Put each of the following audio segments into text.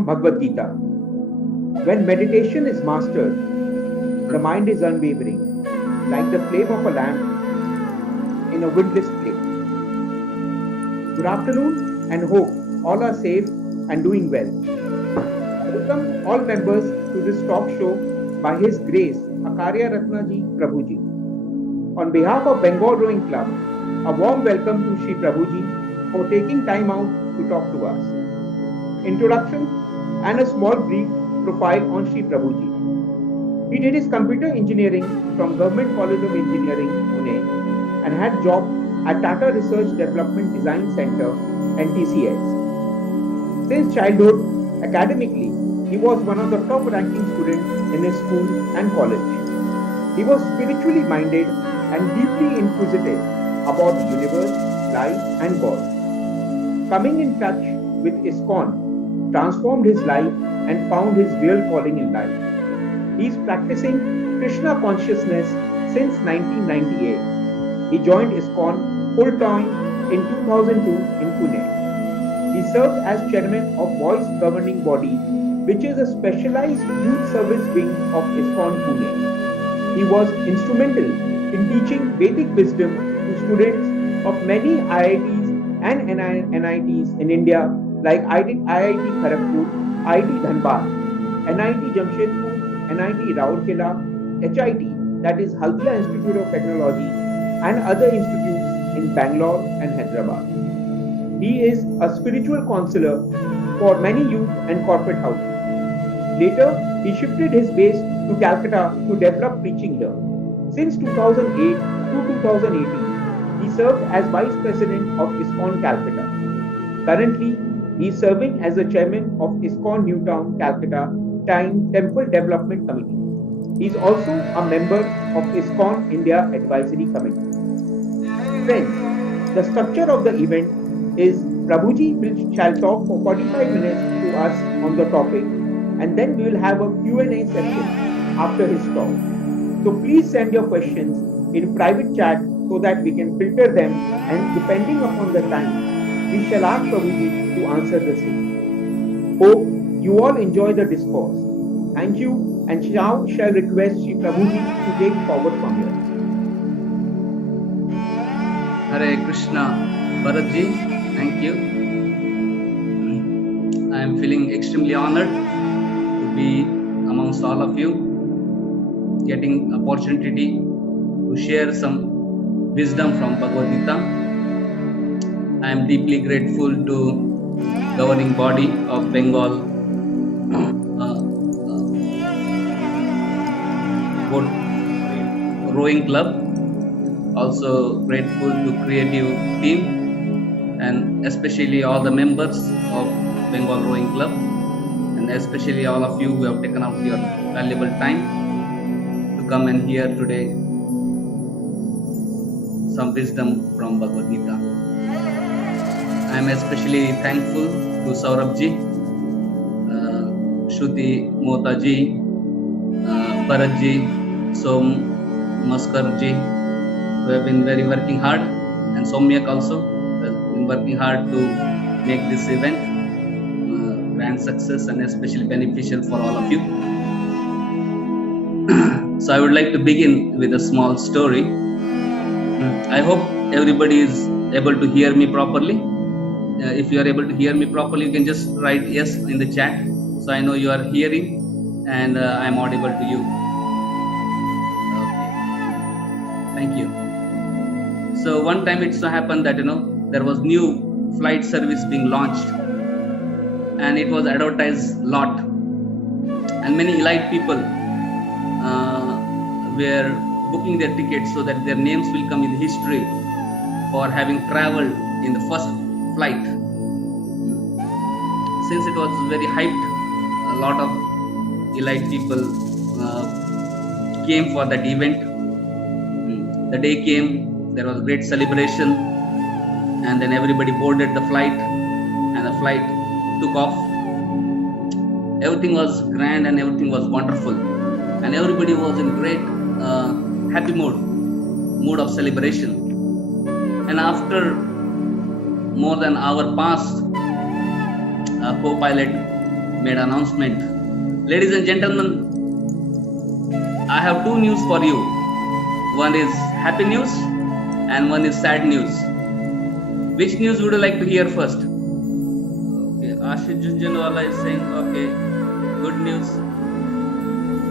from Bhagavad Gita. When meditation is mastered, the mind is unwavering, like the flame of a lamp in a windless place. Good afternoon and hope all are safe and doing well. Welcome all members to this talk show by His Grace Acaryaratna ji Prabhuji. On behalf of Bengal Rowing Club, a warm welcome to Shri Prabhuji for taking time out to talk to us. Introduction and a small brief profile on Shri Prabhuji. He did his computer engineering from Government College of Engineering, Pune, and had job at Tata Research Development Design Center, NTCS. Since childhood, academically, he was one of the top ranking students in his school and college. He was spiritually minded and deeply inquisitive about the universe, life and God. Coming in touch with ISKCON transformed his life and found his real calling in life. He is practicing Krishna consciousness since 1998. He joined ISKCON full-time in 2002 in Pune. He served as chairman of Voice Governing Body, which is a specialized youth service wing of ISKCON Pune. He was instrumental in teaching Vedic wisdom to students of many IITs and NITs in India like IIT Kharagpur, IIT Dhanbad, NIT Jamshedpur, NIT Rourkela, HIT, that is Haldia Institute of Technology, and other institutes in Bangalore and Hyderabad. He is a spiritual counselor for many youth and corporate houses. Later, he shifted his base to Calcutta to develop preaching here. Since 2008 to 2018, he served as Vice President of ISKCON Calcutta. Currently, he is serving as the Chairman of ISKCON Newtown Calcutta Temple Development Committee. He is also a member of ISKCON India Advisory Committee. Friends, the structure of the event is Prabhuji shall talk for 45 minutes to us on the topic, and then we will have a Q&A session after his talk. So please send your questions in private chat so that we can filter them, and depending upon the time, we shall ask Prabhuji to answer the same. Hope you all enjoy the discourse. Thank you, and now shall request Shri Prabhuji to take forward from here. Hare Krishna, Bharatji, thank you. I am feeling extremely honored to be amongst all of you, getting opportunity to share some wisdom from Bhagavad Gita. I am deeply grateful to governing body of Bengal Rowing Club. Also grateful to creative team and especially all the members of Bengal Rowing Club, and especially all of you who have taken out your valuable time to come and hear today some wisdom from Bhagavad Gita. I am especially thankful to 𝘼𝑟𝑒𝑒𝑒𝑒 Shruti Mohta ji, Bharat ji, Maskar ji, who have been very working hard, and Somyak also has been working hard to make this event grand success and especially beneficial for all of you. So I would like to begin with a small story. I hope everybody is able to hear me properly. If you are able to hear me properly, you can just write yes in the chat, so I know you are hearing and I am audible to you. Okay. Thank you. So one time it so happened that there was new flight service being launched, and it was advertised lot, and many elite people were booking their tickets so that their names will come in history for having traveled in the first flight. Since it was very hyped, a lot of elite people came for that event. The day came, there was great celebration, and then everybody boarded the flight, and the flight took off. Everything was grand and everything was wonderful, and everybody was in great happy mood of celebration. And after more than an hour passed, co-pilot made announcement. Ladies and gentlemen, I have two news for you. One is happy news and one is sad news. Which news would you like to hear first? Okay, Ashish Junjunwala is saying, okay, good news.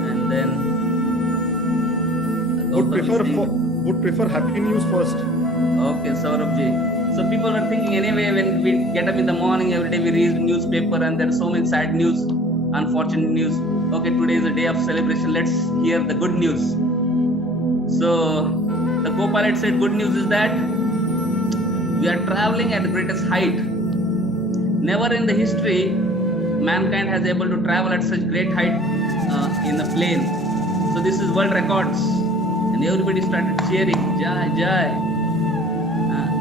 And then would prefer happy news first. Okay, Saurabhji. So people are thinking anyway, when we get up in the morning, every day we read newspaper and there are so many sad news, unfortunate news. Okay, today is a day of celebration. Let's hear the good news. So the co-pilot said good news is that we are traveling at the greatest height. Never in the history mankind has able to travel at such great height in a plane. So this is world records. And everybody started cheering, Jai, Jai.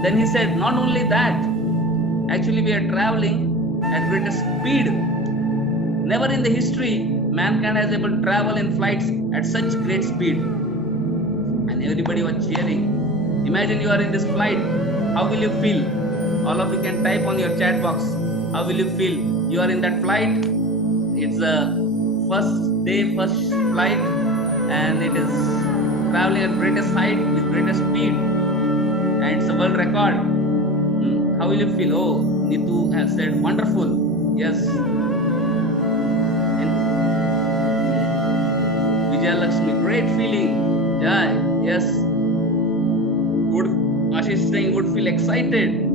Then he said, not only that, actually we are traveling at greatest speed. Never in the history mankind has able to travel in flights at such great speed. And everybody was cheering. Imagine you are in this flight. How will you feel? All of you can type on your chat box. How will you feel? You are in that flight. It's a first day, first flight, and it is traveling at greatest height with greatest speed. And it's a world record. How will you feel? Oh, Nitu has said, wonderful. Yes. And Vijayalakshmi, great feeling. Jai, yes. Would Ashish is saying would feel excited.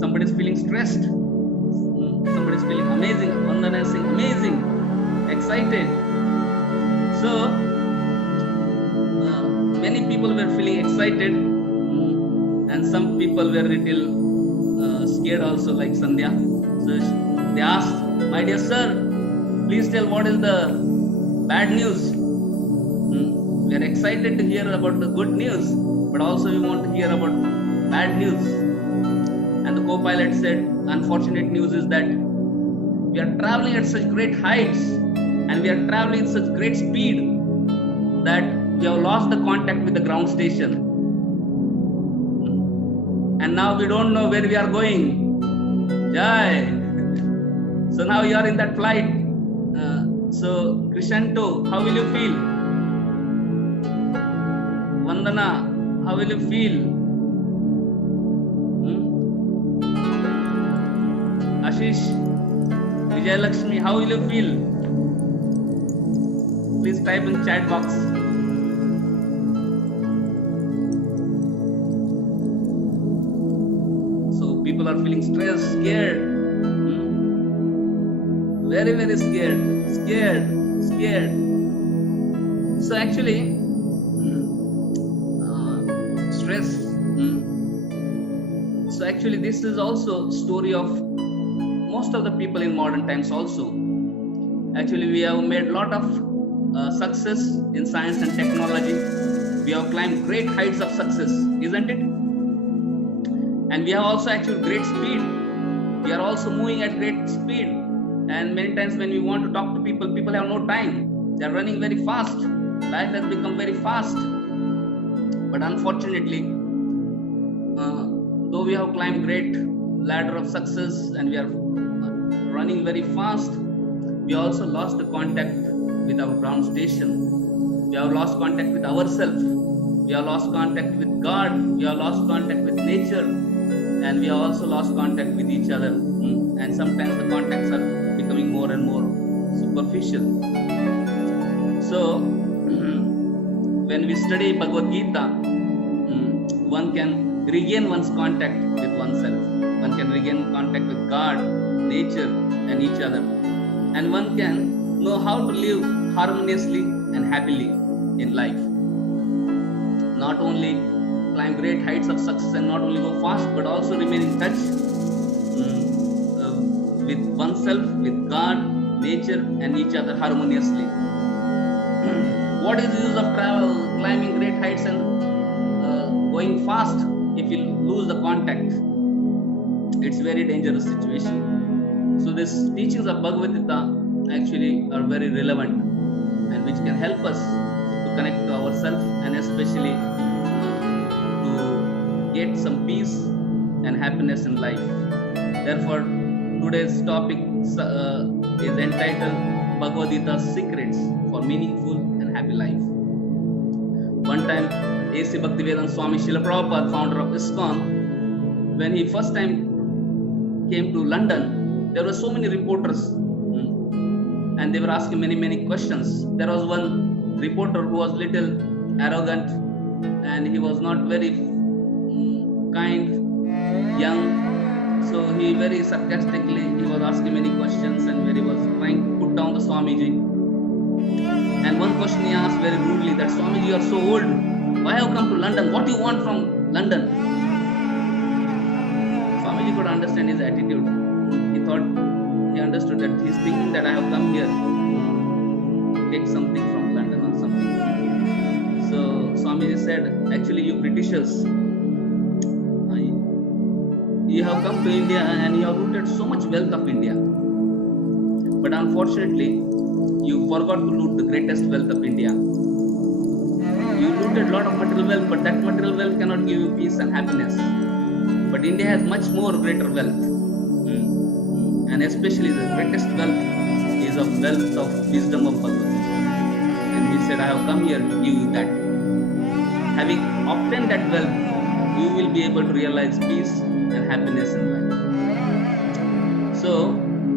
Somebody is feeling stressed. Somebody is feeling amazing. Vandana is saying amazing, excited. So many people were feeling excited, and some people were little scared also, like Sandhya. So they asked, "My dear sir, please tell what is the bad news? We are excited to hear about the good news, but also we want to hear about bad news." And the co-pilot said, unfortunate news is that we are traveling at such great heights and we are traveling at such great speed that we have lost the contact with the ground station. And now we don't know where we are going. Jai. So now you are in that flight. So Krishanto, how will you feel? Vandana, how will you feel? Ashish, Vijayalakshmi, how will you feel? Please type in chat box. So people are feeling stressed, scared. Very, very scared. Scared. So actually, stress. So actually this is also story of most of the people in modern times also. Actually we have made a lot of success in science and technology. We have climbed great heights of success, isn't it? And we have also achieved great speed. We are also moving at great speed. And many times when we want to talk to people, people have no time. They are running very fast. Life has become very fast. But unfortunately, though we have climbed great ladder of success and we are running very fast, we also lost the contact with our ground station. We have lost contact with ourselves. We have lost contact with God. We have lost contact with nature. And we have also lost contact with each other. And sometimes the contacts are becoming more and more superficial. So, when we study Bhagavad Gita, one can regain one's contact with oneself. One can regain contact with God, nature, and each other. And one can know how to live harmoniously and happily in life. Not only climb great heights of success and not only go fast, but also remain in touch with oneself, with God, nature, and each other harmoniously. What is the use of travel, climbing great heights and going fast if you lose the contact? It's very dangerous situation. So these teachings of Bhagavad Gita actually are very relevant and which can help us to connect to ourselves and especially to get some peace and happiness in life. Therefore, today's topic is entitled Bhagavad Gita Secrets for Meaningful and Happy Life. One time, A.C. Bhaktivedanta Swami Srila Prabhupada, founder of ISKCON, when he first time came to London, there were so many reporters and they were asking many questions. There was one reporter who was little arrogant and he was not very kind, young. So he very sarcastically, he was asking many questions and where he was trying to put down the Swamiji. And one question he asked very rudely that, Swamiji, you are so old. Why have you come to London? What do you want from London? Swamiji could understand his attitude. He understood that he's thinking that I have come here to take something from London or something. So Swamiji said, actually you Britishers, you have come to India and you have looted so much wealth of India. But unfortunately, you forgot to loot the greatest wealth of India. You looted a lot of material wealth, but that material wealth cannot give you peace and happiness. But India has much more greater wealth. And especially the greatest wealth is of wealth of wisdom of Bhagavad Gita. And he said, I have come here to give you that. Having obtained that wealth, you will be able to realize peace and happiness in life. So,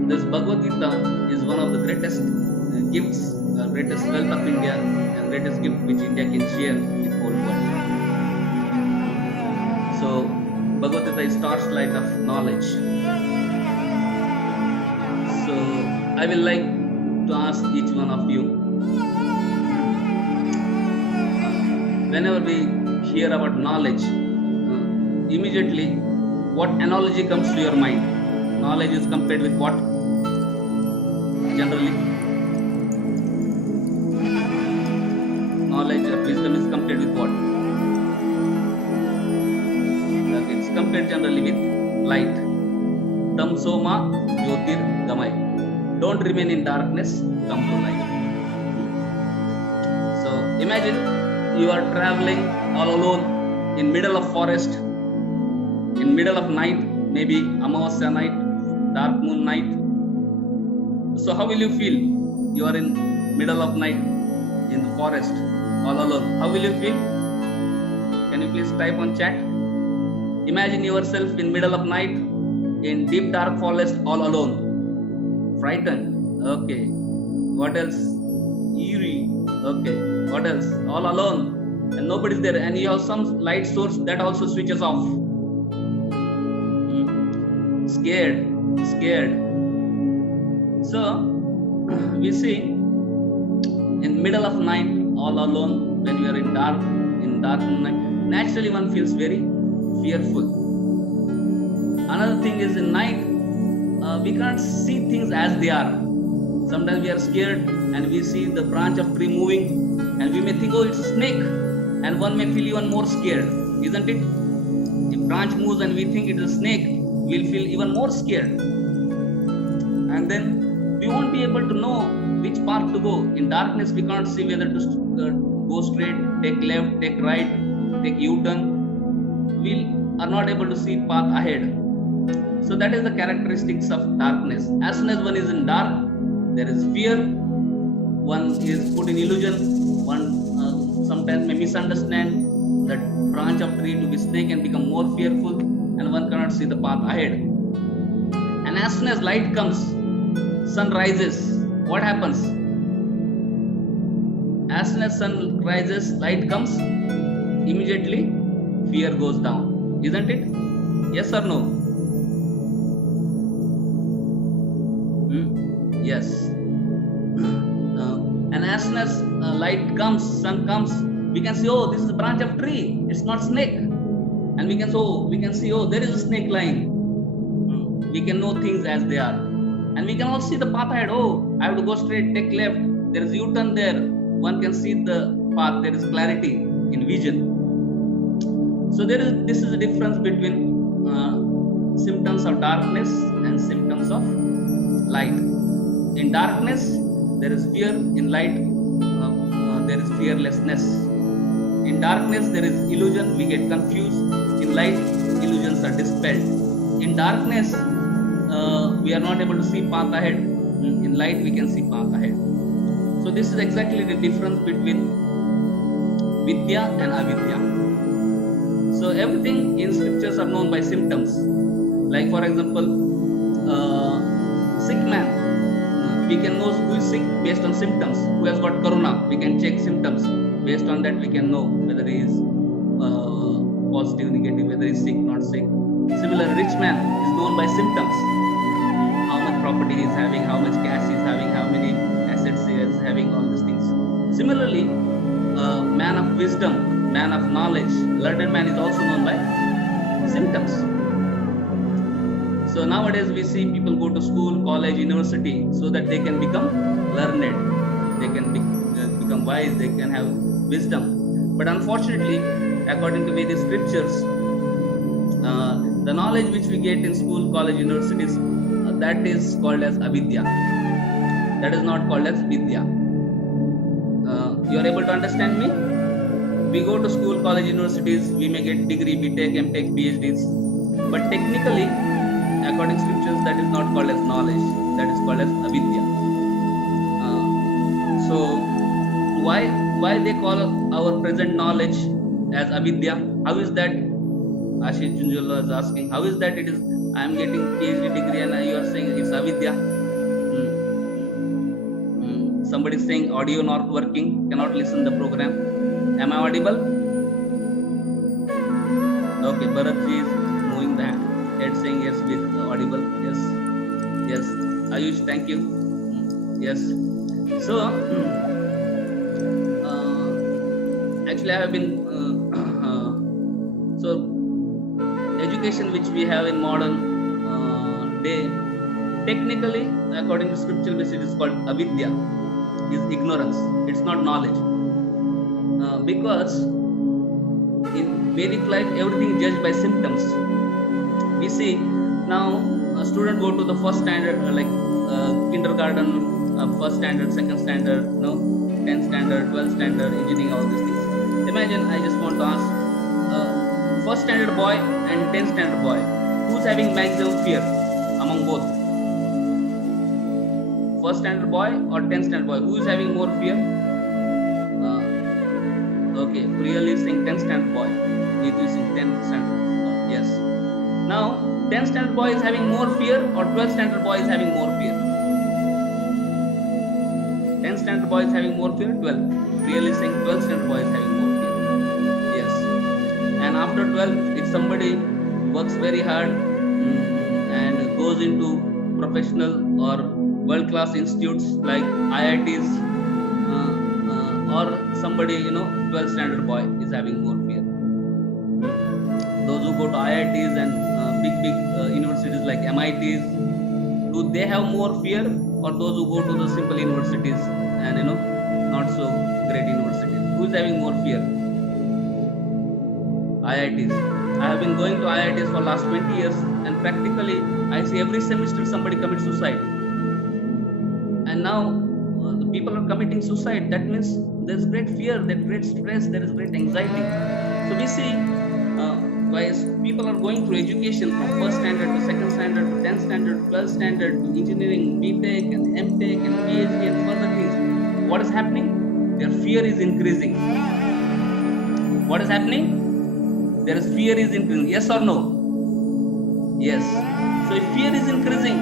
this Bhagavad Gita is one of the greatest gifts, greatest wealth of India, and greatest gift which India can share with the whole world. So, Bhagavad Gita is torchlight of knowledge. So, I will like to ask each one of you, whenever we hear about knowledge, immediately what analogy comes to your mind? Knowledge is compared with what? Generally, knowledge or wisdom is compared with what? Okay, it's compared generally with light. Tamsoma 𝑗yotirgamaya. Don't remain in darkness, come to light. So imagine you are traveling all alone in middle of forest, in middle of night, maybe Amavasya night, dark moon night. So how will you feel? You are in middle of night in the forest, all alone. How will you feel? Can you please type on chat? Imagine yourself in middle of night in deep dark forest, all alone. Frightened. Okay. What else? Eerie. Okay. What else? All alone. And nobody's there. And you have some light source that also switches off. Scared. So, we see in middle of night, all alone, when we are in dark night, naturally one feels very fearful. Another thing is in night, we can't see things as they are. Sometimes we are scared and we see the branch of tree moving and we may think, oh, it's a snake, and one may feel even more scared, isn't it? If branch moves and we think it is a snake, we'll feel even more scared. And then we won't be able to know which path to go. In darkness, we can't see whether to go straight, take left, take right, take U-turn. We are not able to see path ahead. So that is the characteristics of darkness. As soon as one is in dark, there is fear. One is put in illusion. One sometimes may misunderstand that branch of tree to be snake and become more fearful, and one cannot see the path ahead. And as soon as light comes, sun rises, what happens? As soon as sun rises, light comes, immediately fear goes down, isn't it? Yes or no? Yes. And as soon as light comes, sun comes, we can see, oh, this is a branch of tree, it's not snake. And we can see, oh, there is a snake lying. We can know things as they are. And we can also see the path ahead. Oh, I have to go straight, take left. There is U-turn there. One can see the path. There is clarity in vision. So this is the difference between symptoms of darkness and symptoms of light. In darkness, there is fear. In light, there is fearlessness. In darkness, there is illusion. We get confused. In light, illusions are dispelled. In darkness, we are not able to see path ahead. In light, we can see path ahead. So this is exactly the difference between Vidya and Avidya. So everything in scriptures are known by symptoms. Like for example, sick man, we can know who is sick based on symptoms. Who has got corona, we can check symptoms. Based on that, we can know whether he is positive, negative, whether he is sick, not sick. Similar, rich man is known by symptoms. How much property he is having, how much cash he is having, how many assets he is having, all these things. Similarly, man of wisdom, man of knowledge, learned man is also known by symptoms. So nowadays we see people go to school, college, university so that they can become learned, they can become wise, they can have wisdom. But unfortunately, according to Vedic scriptures, the knowledge which we get in school, college, universities, that is called as avidya. That is not called as vidya. You are able to understand me? We go to school, college, universities, we may get degree, BTech, MTech, PhDs. But technically, according to scriptures, that is not called as knowledge. That is called as avidya. So why they call our present knowledge as avidya? How is that? Ashish Junjula is asking, how is that it is, I am getting PhD degree and you are saying it's avidya? Somebody is saying audio not working, cannot listen the program. Am I audible? Okay, Bharatji is moving the head saying yes, with audible. Yes. Yes. Ayush, thank you. Yes. So, actually I have been, so education which we have in modern day, technically, according to scriptural basis, it is called avidya. Is ignorance. It's not knowledge. Because in Vedic life, everything is judged by symptoms. We see now a student go to the first standard, like kindergarten, first standard, second standard, 10th standard, 12th standard, engineering, all these things. Imagine, I just want to ask, first standard boy and 10th standard boy, who's having maximum fear among both? First standard boy or 10th standard boy, who is having more fear? Okay, Priyal is saying 10th standard boy. It is saying 10th standard. Yes. Now, 10th standard boy is having more fear or 12th standard boy is having more fear? 10th standard boy is having more fear, 12. Priyal is saying 12th standard boy is having more fear. Yes. And after 12, if somebody works very hard and goes into professional or world-class institutes like IITs, or somebody, 12th standard boy is having more fear. Those who go to IITs and big universities like MITs, do they have more fear, or those who go to the simple universities and not so great universities? Who is having more fear? IITs. I have been going to IITs for last 20 years, and practically I see every semester somebody commits suicide. And now the people are committing suicide. That means there is great fear, there is great stress, there is great anxiety. So we see why people are going through education from first standard to second standard to 10th standard to 12th standard to engineering, BTech and MTech and PhD and further things. What is happening? Their fear is increasing. What is happening? Their fear is increasing. Yes or no? Yes. So if fear is increasing,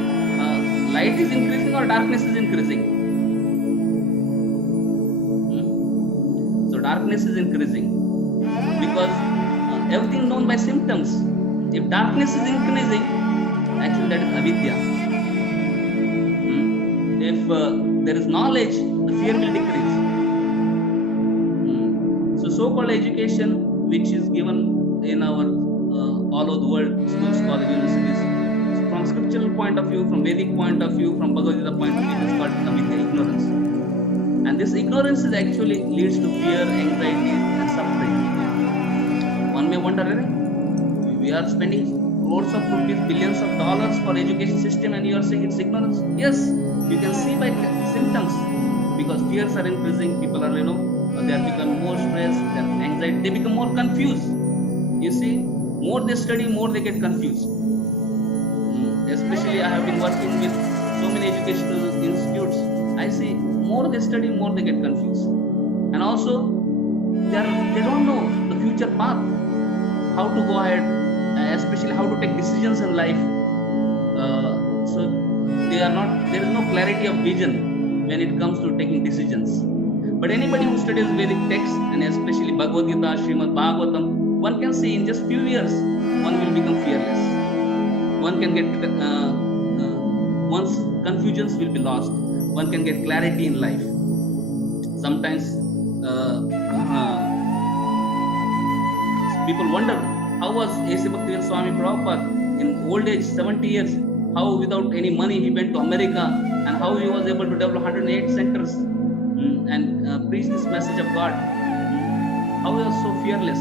light is increasing or darkness is increasing? So darkness is increasing because everything known by symptoms. If darkness is increasing, actually that is avidya. If there is knowledge, the fear will decrease. So so-called education which is given in our all over the world, schools, college, universities, from scriptural point of view, from Vedic point of view, from Bhagavad Gita point of view, it is called avidya, ignorance. And this ignorance is actually leads to fear, anxiety and suffering. One may wonder, we are spending crores of rupees, billions of dollars for education system and you are saying it's ignorance? Yes, you can see by symptoms, because fears are increasing, people are, they are becoming more stressed, they are anxiety, they become more confused. You see, more they study, more they get confused. Especially I have been working with so many educational institutes, I see more they study, more they get confused. And also, they don't know the future path, how to go ahead, especially how to take decisions in life. So there is no clarity of vision when it comes to taking decisions. But anybody who studies Vedic texts, and especially Bhagavad Gita, Srimad Bhagavatam, one can see in just few years, one will become fearless. One can get, one's confusions will be lost. One can get clarity in life. Sometimes people wonder, how was 𝐶𝑟𝑒𝑒𝑒 Prabhupada in old age, 70 years, how without any money he went to America, and how he was able to develop 108 centers and preach this message of God. How he was so fearless?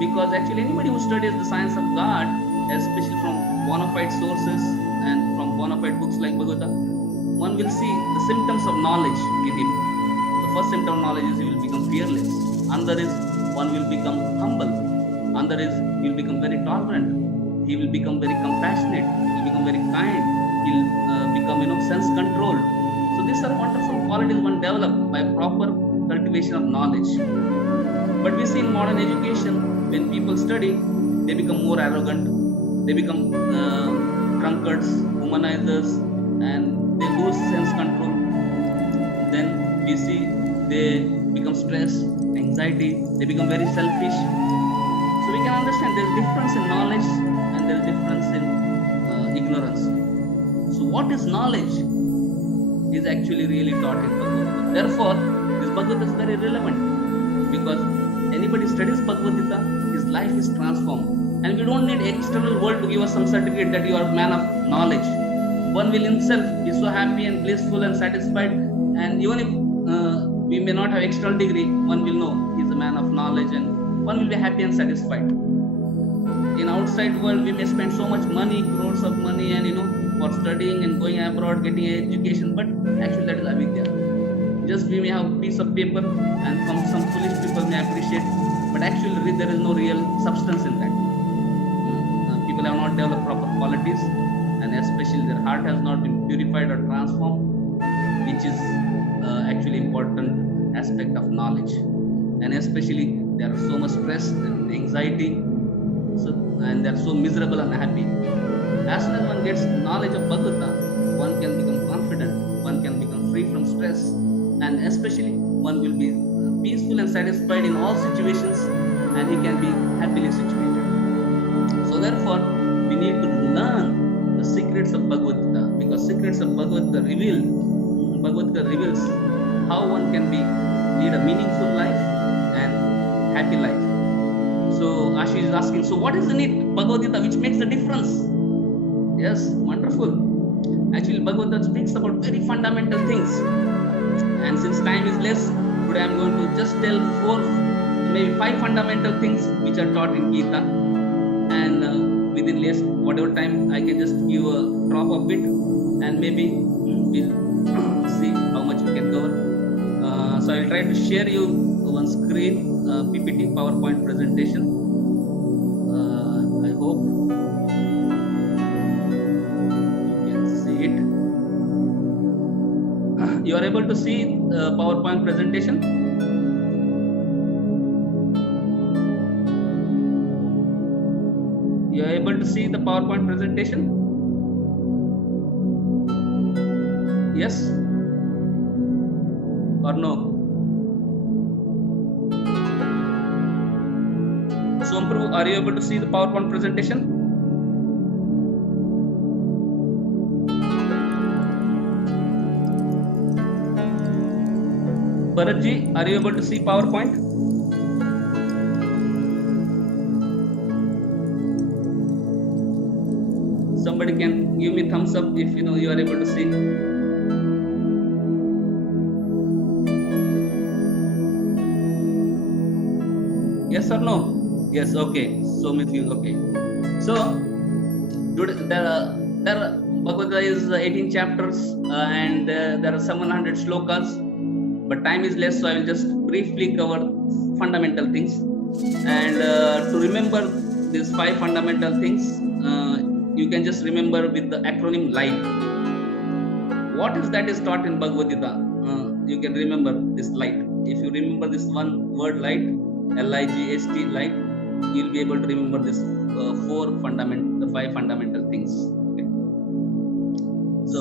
Because actually anybody who studies the science of God, especially from bona fide sources and from bona fide books like Bhagavad Gita, one will see the symptoms of knowledge in him. The first symptom of knowledge is he will become fearless. Another is one will become humble. Another is he will become very tolerant. He will become very compassionate. He will become very kind. He will become sense controlled. So these are wonderful qualities one develop by proper cultivation of knowledge. But we see in modern education, when people study, they become more arrogant. They become drunkards, humanizers, and they lose sense control. Then we see they become stressed, anxiety, they become very selfish. So we can understand there is difference in knowledge and there is difference in ignorance. So what is knowledge is actually really taught in Bhagavad Gita. Therefore, this Bhagavad Gita is very relevant, because anybody studies Bhagavad Gita, his life is transformed. And we don't need external world to give us some certificate that you are a man of knowledge. One will himself be so happy and blissful and satisfied, and even if we may not have external degree, one will know he is a man of knowledge, and one will be happy and satisfied. In outside world, we may spend so much money, crores of money, and for studying and going abroad, getting education, but actually that is avidya. Just we may have a piece of paper, and some foolish people may appreciate, but actually there is no real substance in that. People have not developed proper qualities, and especially their heart has not been purified or transformed, which is actually important aspect of knowledge. And especially they are so much stressed and anxiety, and they are so miserable and unhappy. As soon as one gets knowledge of Bhagavad Gita, one can become confident, one can become free from stress, and especially one will be peaceful and satisfied in all situations, and he can be happily situated. So therefore, we need to learn the secrets of Bhagavad Gita, because secrets of Bhagavad Gita reveals how one can lead a meaningful life and happy life. So Ashish is asking, so what is in it, Bhagavad Gita, which makes the difference? Yes, wonderful. Actually, Bhagavad Gita speaks about very fundamental things. And since time is less, today I am going to just tell 4, maybe 5 fundamental things which are taught in Gita. And within less whatever time, I can just give a drop of it, and maybe we'll see how much we can cover. So I will try to share you one screen, PPT, PowerPoint presentation. I hope you can see it. You are able to see PowerPoint presentation? You are able to see the PowerPoint presentation? Yes or no? Somprabhu, are you able to see the PowerPoint presentation? Bharatji, are you able to see PowerPoint? Somebody can give me thumbs up if you are able to see. Yes or no? Yes, okay. So with you, okay. So there Bhagavad Gita is 18 chapters and there are 700 shlokas. But time is less, so I will just briefly cover fundamental things. And to remember these 5 fundamental things, you can just remember with the acronym LIGHT. what is that is taught in Bhagavad Gita? You can remember this light. If you remember this one word light, L-I-G-H-T, light, you'll be able to remember this the five fundamental things. Okay. So,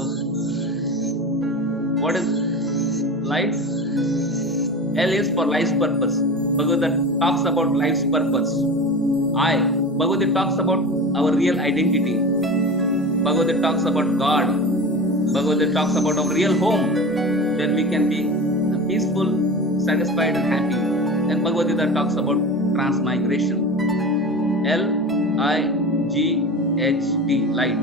what is light? L is for life's purpose. Bhagavad Gita talks about life's purpose. Bhagavad Gita talks about our real identity. Bhagavad Gita talks about God. Bhagavad Gita talks about our real home, where we can be peaceful, satisfied, and happy. And Bhagavad Gita talks about transmigration. L-I-G-H-T, light.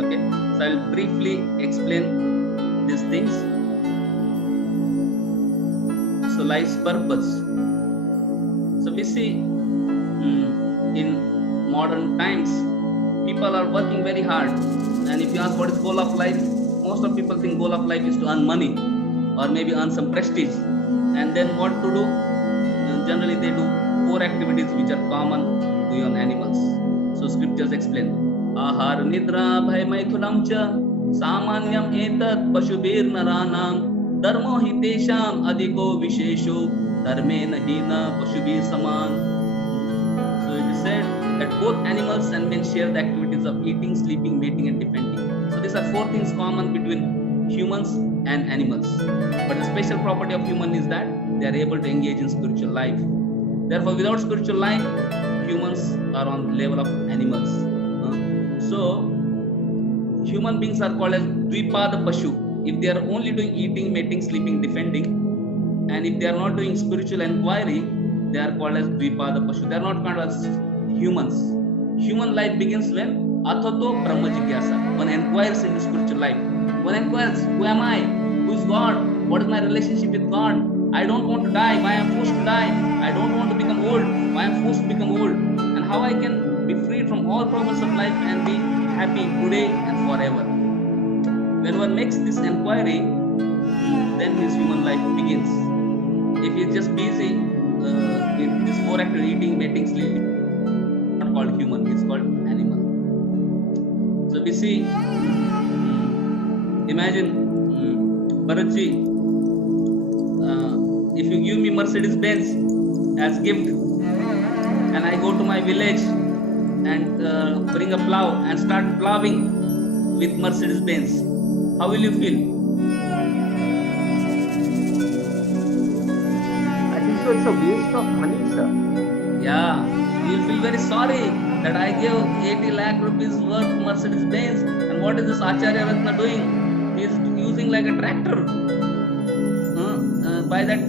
Okay, so I'll briefly explain these things. So life's purpose. So we see in modern times, people are working very hard. And if you ask what is goal of life, most of people think goal of life is to earn money or maybe earn some prestige. And then what to do? Generally they do 4 activities which are common to even animals. So scriptures explain. Ahar nidra bhay maithunam cha samanyam etat pashubir naranam dharmo hitesham adhiko vishesho dharme nahina pashubir saman. So it is said that both animals and men share the activities of eating, sleeping, mating, and defending. So these are 4 things common between humans and animals. But the special property of human is that they are able to engage in spiritual life. Therefore, without spiritual life, humans are on the level of animals. So, human beings are called as Dvipada Pashu. If they are only doing eating, mating, sleeping, defending, and if they are not doing spiritual inquiry, they are called as Dvipada Pashu. They are not called as humans. Human life begins when Athato Brahma Jigyasa. One inquires into spiritual life. One inquires, who am I? Who is God? What is my relationship with God? I don't want to die. Why I am forced to die? I don't want to become old. Why I am forced to become old? And how I can be freed from all problems of life and be happy today and forever. When one makes this inquiry, then his human life begins. If he is just busy with this 4 activities, eating, mating, sleeping, not called human, he is called animal. So we see, imagine Bharatji, if you give me Mercedes-Benz as gift and I go to my village and bring a plow and start plowing with Mercedes-Benz, how will you feel? I think so it's a waste of money, sir. Yeah, you will feel very sorry that I gave 80 lakh rupees worth Mercedes-Benz, and what is this Acaryaratna doing? He is using like a tractor. By that,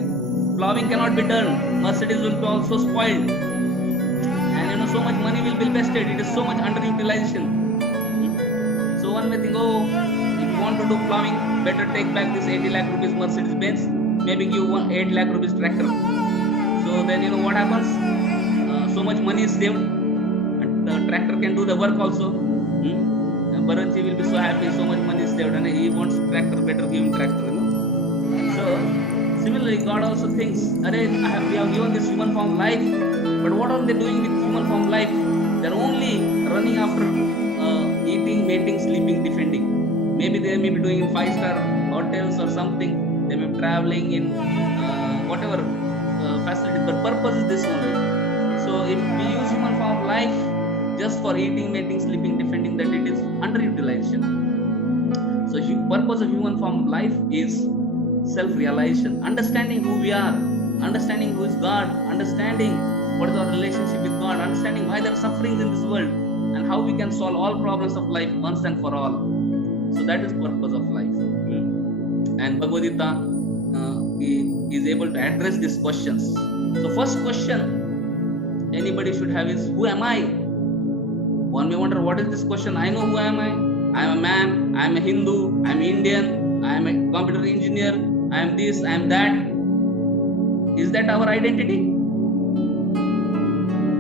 plowing cannot be done. Mercedes will be also spoiled. And so much money will be wasted. It is so much underutilization. So one may think, oh, if you want to do plowing, better take back this 80 lakh rupees Mercedes-Benz, maybe give 8 lakh rupees tractor. So then what happens? So much money is saved, and the tractor can do the work also. And Bharatji will be so happy, so much money is saved, and he wants tractor, better give him tractor. So similarly, God also thinks, we have given this human form life, but what are they doing with human form life? They are only running after eating, mating, sleeping, defending. Maybe they may be doing in 5-star hotels or something. They may be traveling in whatever facility, but purpose is this only. So if we use human form of life just for eating, mating, sleeping, defending, that it is underutilization. So purpose of human form of life is self-realization, understanding who we are, understanding who is God, understanding what is our relationship with God, understanding why there are sufferings in this world, and how we can solve all problems of life once and for all. So that is purpose of life. And Bhagavad Gita is able to address these questions. So first question anybody should have is, who am I? One may wonder, what is this question? I know who am I. I am a man, I am a Hindu, I am Indian, I am a computer engineer, I am this, I am that. Is that our identity?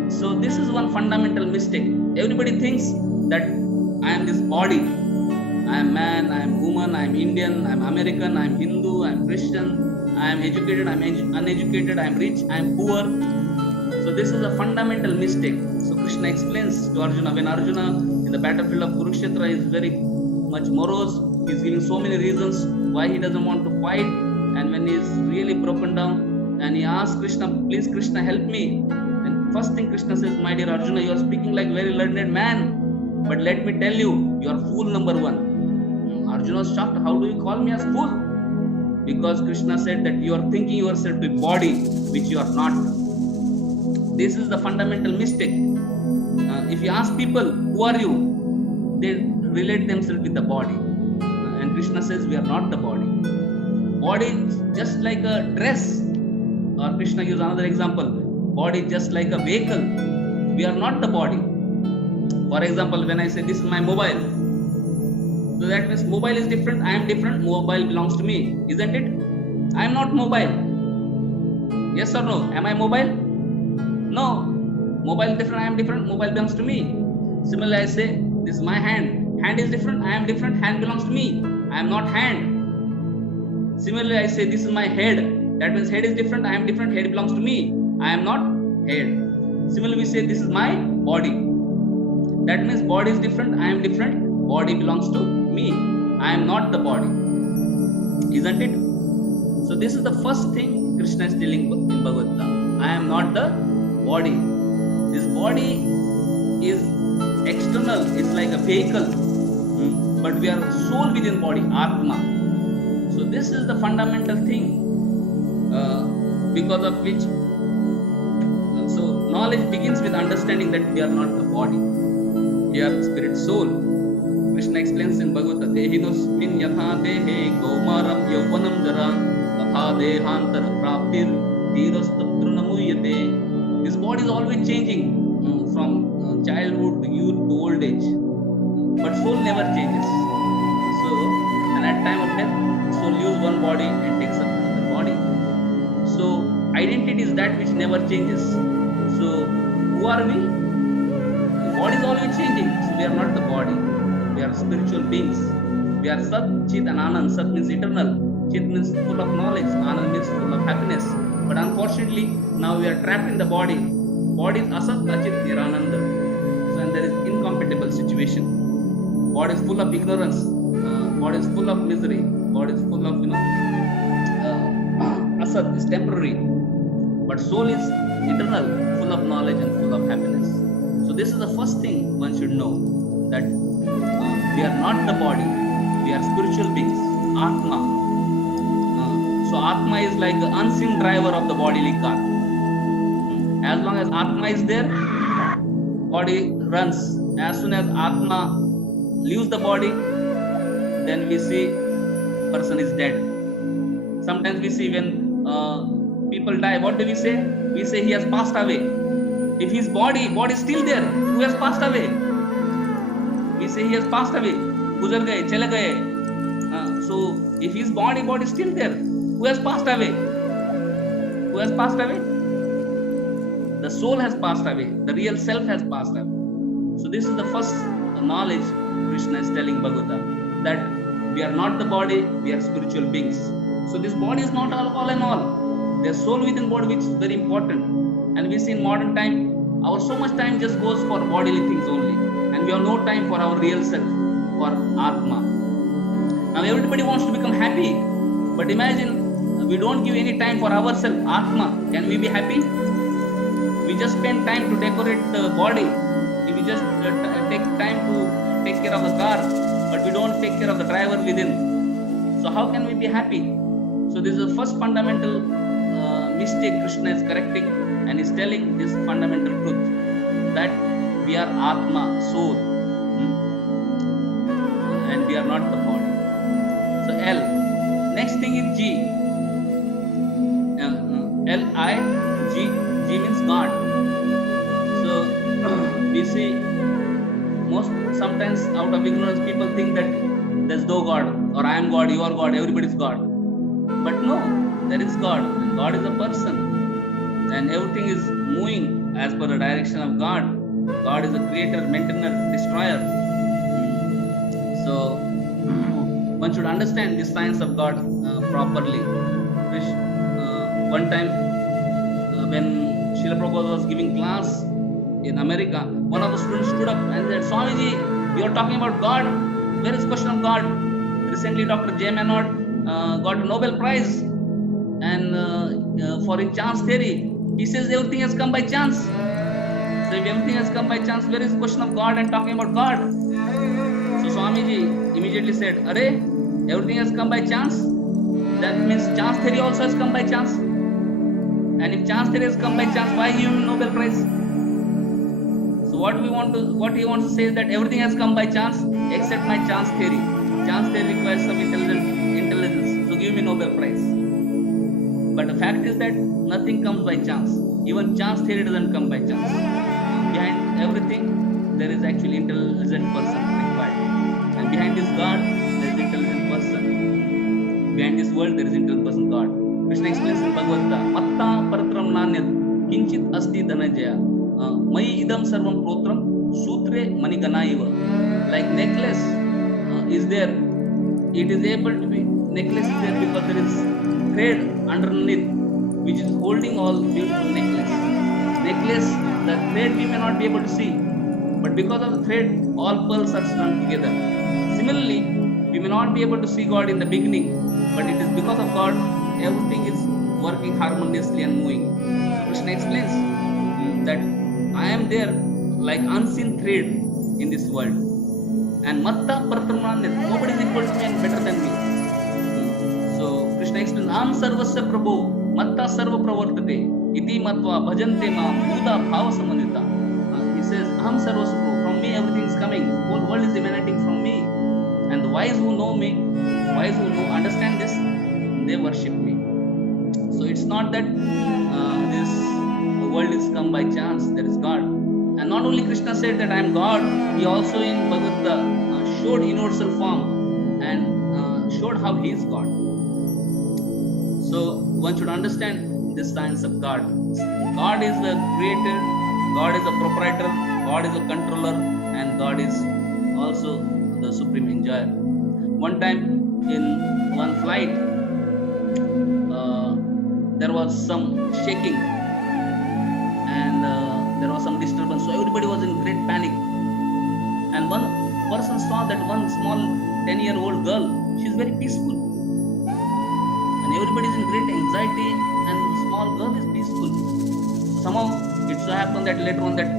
So this is one fundamental mistake. Everybody thinks that I am this body. I am man, I am woman, I am Indian, I am American, I am Hindu, I am Christian, I am educated, I am uneducated, I am rich, I am poor. So this is a fundamental mistake. So Krishna explains to Arjuna, when Arjuna in the battlefield of Kurukshetra is very much morose, He's giving so many reasons why he doesn't want to fight. And when he's really broken down, and he asks Krishna, please Krishna, help me. And first thing Krishna says, my dear Arjuna, you are speaking like very learned man. But let me tell you, you are fool number one. Arjuna was shocked. How do you call me as fool? Because Krishna said that you are thinking yourself to be body, which you are not. This is the fundamental mistake. If you ask people, who are you? They relate themselves with the body. And Krishna says we are not the body. Body is just like a dress. Or Krishna gives another example. Body is just like a vehicle. We are not the body. For example, when I say this is my mobile, so that means mobile is different, I am different, mobile belongs to me, isn't it? I am not mobile. Yes or no? Am I mobile? No. Mobile is different, I am different, mobile belongs to me. Similarly, I say this is my hand. Hand is different, I am different, hand belongs to me. I am not hand. Similarly, I say this is my head. That means head is different, I am different, head belongs to me. I am not head. Similarly, we say this is my body. That means body is different, I am different, body belongs to me. I am not the body. Isn't it? So this is the first thing Krishna is telling in Bhagavad Gita. I am not the body. This body is external, it's like a vehicle. But we are soul within body, Atma. So this is the fundamental thing. Because of which, so knowledge begins with understanding that we are not the body. We are spirit soul. Krishna explains in Bhagavad Gita, Dehinosmin yatha dehe kaumaram yauvanam jara tatha dehantar praptir dhirastaptrunamuyate. This body is always changing from childhood to youth to old age. But soul never changes. So, and at time of death, soul leaves one body and takes up another body. So, identity is that which never changes. So, who are we? The body is always changing. So, we are not the body. We are spiritual beings. We are Sat, Chit and Anand. Sat means eternal. Chit means full of knowledge. Anand means full of happiness. But unfortunately, now we are trapped in the body. Body is Asat, Achit, Nirananda. So, and there is incompatible situation. Body is full of ignorance. Body is full of misery. Body is full of, Asat is temporary. But soul is eternal, full of knowledge and full of happiness. So this is the first thing one should know, that we are not the body. We are spiritual beings, Atma. So Atma is like the unseen driver of the bodily car. As long as Atma is there, body runs. As soon as Atma leaves the body, then we see person is dead. Sometimes we see when people die, what do we say? We say he has passed away. If his body is still there, who has passed away? We say he has passed away. Guzar gaye, chala gaye. So if his body is still there, who has passed away? Who has passed away? The soul has passed away. The real self has passed away. So this is the first knowledge Krishna is telling Bhagavata, that we are not the body, we are spiritual beings. So this body is not all in all. There's soul within body, which is very important. And we see in modern time, our so much time just goes for bodily things only. And we have no time for our real self, for Atma. Now everybody wants to become happy. But imagine, we don't give any time for ourselves, Atma. Can we be happy? We just spend time to decorate the body. We just take time to take care of the car, but we don't take care of the driver within. So how can we be happy? So this is the first fundamental mistake Krishna is correcting, and is telling this fundamental truth, that we are Atma, soul, and we are not the body. So L. Next thing is G. L-I-G. G means God. So we see sometimes out of ignorance people think that there's no God, or I am God, you are God, everybody is God. But no, there is God, and God is a person, and everything is moving as per the direction of God. God is a creator, maintainer, destroyer. So one should understand the science of God properly. One time when Srila Prabhupada was giving class in America, one of the students stood up and said, Swamiji, you are talking about God. Where is the question of God? recently Dr. J. Menard got a Nobel Prize, and for in chance theory, he says everything has come by chance. So if everything has come by chance, where is the question of God and talking about God? So Swamiji immediately said, "Arey, everything has come by chance. That means chance theory also has come by chance. And if chance theory has come by chance, why give him Nobel Prize?" So what he wants to say is that everything has come by chance except my chance theory. Chance theory requires some intelligence. So give me Nobel Prize. But the fact is that nothing comes by chance. Even chance theory doesn't come by chance. Behind everything, there is actually intelligent person required. And behind this God, there is intelligent person. Behind this world, there is intelligent person, God. Krishna explains in Bhagavad Gita, Matta paratram nanyat kinchit asti dhanajaya mai idam sarvam protram sutre maniganaiva. Like necklace is there. It is able to be, necklace is there because there is thread underneath which is holding all beautiful necklace. The thread we may not be able to see, but because of the thread, all pearls are strung together. Similarly, we may not be able to see God in the beginning, but it is because of God, everything is working harmoniously and moving. Krishna explains that I am there like unseen thread in this world. And Matta Pratramanyat, nobody is equal to me and better than me. So Krishna explains, Am Sarvasya Prabhu, Matta Sarva Pravartate, Iti Matva Bhajante Ma Buddha Bhava Samanita. He says, Am Sarvasya Prabhu, from me everything is coming, the whole world is emanating from me. And the wise who know me, wise who understand this, they worship me. So it's not that the world is come by chance, there is God. And not only Krishna said that I am God, he also in Bhagavad Gita showed universal form and showed how he is God. So one should understand this science of God. God is the creator, God is the proprietor, God is the controller, and God is also the supreme enjoyer. One time in one flight, there was some shaking and there was some disturbance, so everybody was in great panic. And one person saw that one small 10-year-old girl, she is very peaceful, and everybody is in great anxiety, and the small girl is peaceful. Somehow it so happened that later on that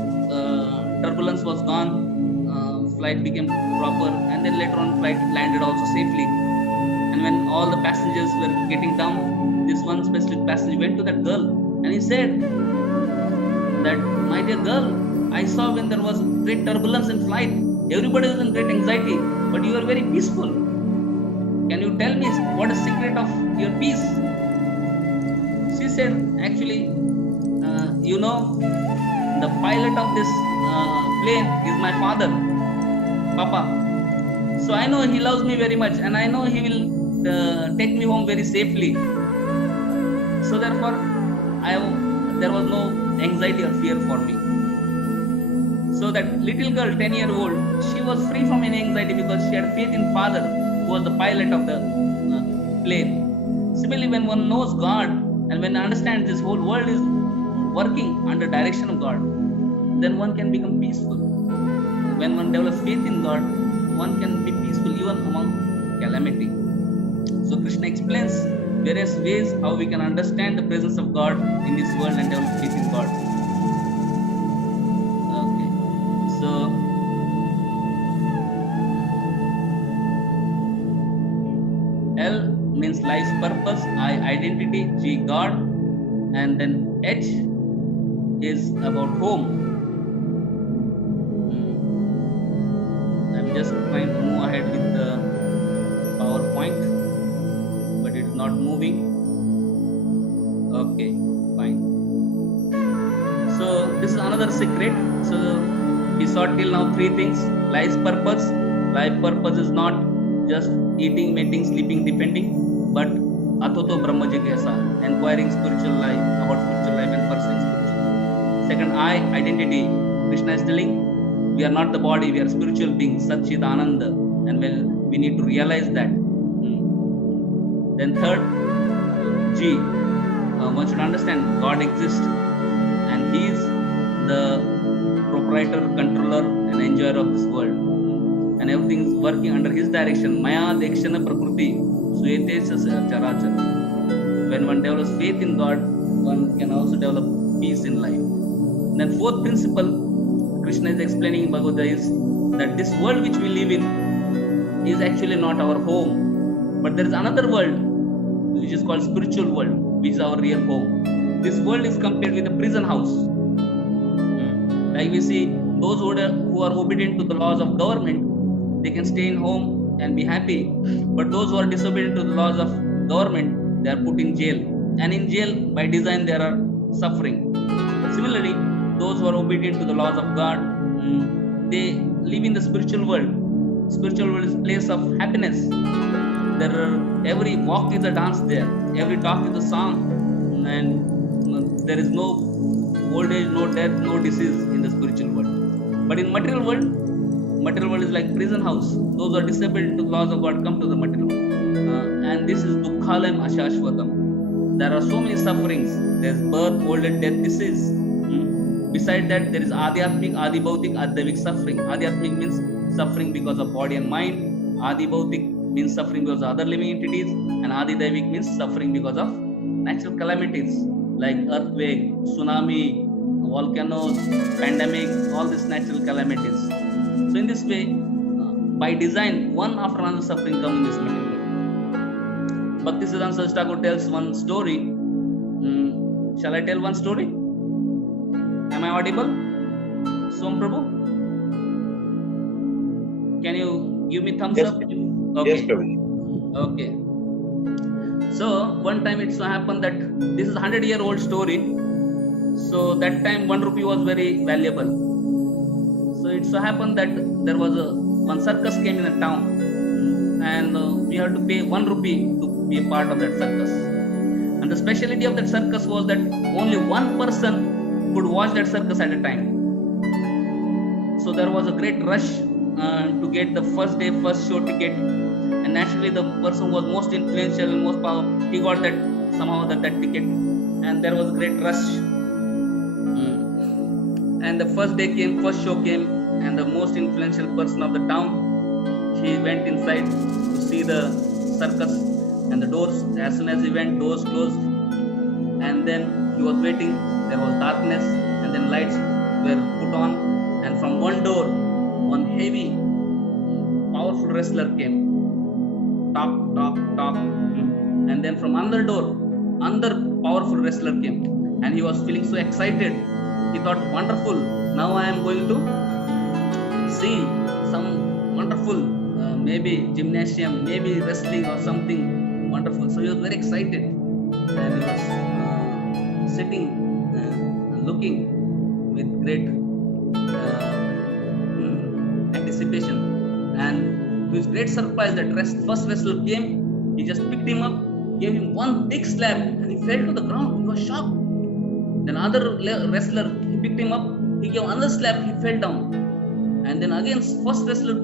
turbulence was gone, flight became proper, and then later on flight landed also safely. And when all the passengers were getting down, this one specific passenger went to that girl and he said that, my dear girl, I saw when there was great turbulence in flight, everybody was in great anxiety, but you are very peaceful. Can you tell me what is the secret of your peace? She said, actually, the pilot of this plane is my father, Papa. So I know he loves me very much, and I know he will take me home very safely. So therefore, there was no anxiety or fear for me. So that little girl, 10-year-old, she was free from any anxiety because she had faith in Father, who was the pilot of the plane. Similarly, when one knows God and when one understands this whole world is working under direction of God, then one can become peaceful. When one develops faith in God, one can be peaceful even among calamity. So Krishna explains various ways how we can understand the presence of God in this world and develop faith in God. Okay, so L means life's purpose, I identity, G God, and then H is about home. I'm just trying to move ahead with the PowerPoint, but it's not moving. Okay, fine. So this is another secret. So we saw till now 3 things. Life's purpose. Life purpose is not just eating, mating, sleeping, defending, but Athoto Brahma Jigyasa, inquiring spiritual life, about spiritual life and pursuing spiritual life. Second, I, identity. Krishna is telling, we are not the body, we are spiritual beings, Satchid Ananda, and we need to realize that. Then third, G, one should understand God exists and He is the proprietor, controller and enjoyer of this world. and everything is working under his direction. Maya dekshana prakriti suyate characha. When one develops faith in God, one can also develop peace in life. Then fourth principle Krishna is explaining in Bhagavad Gita is that this world which we live in is actually not our home, but there is another world which is called spiritual world, which is our real home. This world is compared with a prison house. Like we see, those who are obedient to the laws of government, they can stay in home and be happy. But those who are disobedient to the laws of government, they are put in jail. And in jail, by design, there are suffering. Similarly, those who are obedient to the laws of God, they live in the spiritual world. Spiritual world is a place of happiness. Every walk is a dance there. Every talk is a song. And there is no old age, no death, no disease in the spiritual world. But in material world is like prison house. Those who are disobedient to the laws of God come to the material world. And this is 𝑑ukkhalayam ashashvatam. There are so many sufferings. There is birth, old age, death, disease. Beside that, there is ādhyātmik, ādhi-bhautik, ādhyavik suffering. Ādhyātmik means suffering because of body and mind. Ādhi-bhautik means suffering because of other living entities. And ādhi-daivik means suffering because of natural calamities like earthquake, tsunami, volcanoes, pandemic, all these natural calamities. So in this way, by design, one after another suffering comes in this material world. Bhaktisiddhanta Saraswati Thakur tells one story. Shall I tell one story? Am I audible? Som Prabhu? Can you give me thumbs up? Okay. Yes, Prabhu. Okay. So one time it so happened that this is a 100-year-old story. So that time 1 rupee was very valuable. So it so happened that there was one circus came in a town, and we had to pay 1 rupee to be a part of that circus. And the specialty of that circus was that only one person could watch that circus at a time. So there was a great rush to get the first day, first show ticket. And naturally, the person who was most influential and most powerful, he got that somehow that ticket. And there was a great rush. And the first day came, first show came, and the most influential person of the town, he went inside to see the circus. And the doors, as soon as he went, doors closed. And then he was waiting. There was darkness, and then lights were put on. And from one door, one heavy, powerful wrestler came. Talk. And then from another door, another powerful wrestler came. And he was feeling so excited. He thought, wonderful, now I am going to see some wonderful, maybe gymnasium, maybe wrestling or something wonderful. So he was very excited. And he was sitting, looking with great anticipation. And to his great surprise, that first wrestler came, he just picked him up, gave him one big slap, and he fell to the ground. He was shocked. Then another wrestler, he picked him up, he gave another slap, he fell down. And then again, first wrestler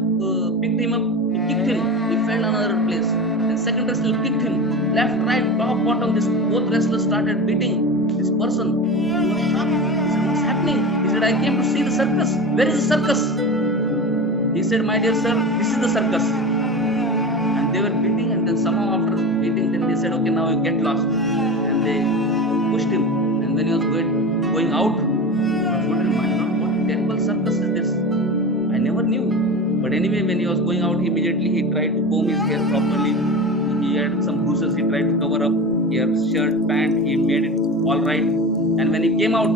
picked him up, he kicked him, he fell another place. And second wrestler kicked him, left, right, top, bottom. Both wrestlers started beating this person. He was shocked. He said, what's happening? He said, I came to see the circus. Where is the circus? He said, my dear sir, this is the circus. And they were beating, and then somehow after beating, then they said, okay, now you get lost. And they pushed him. And when he was going out, I was wondering, my God, what terrible circus is this? I never knew. But anyway, when he was going out, immediately he tried to comb his hair properly. He had some bruises, he tried to cover up. He had shirt, pant, he made it all right. And when he came out,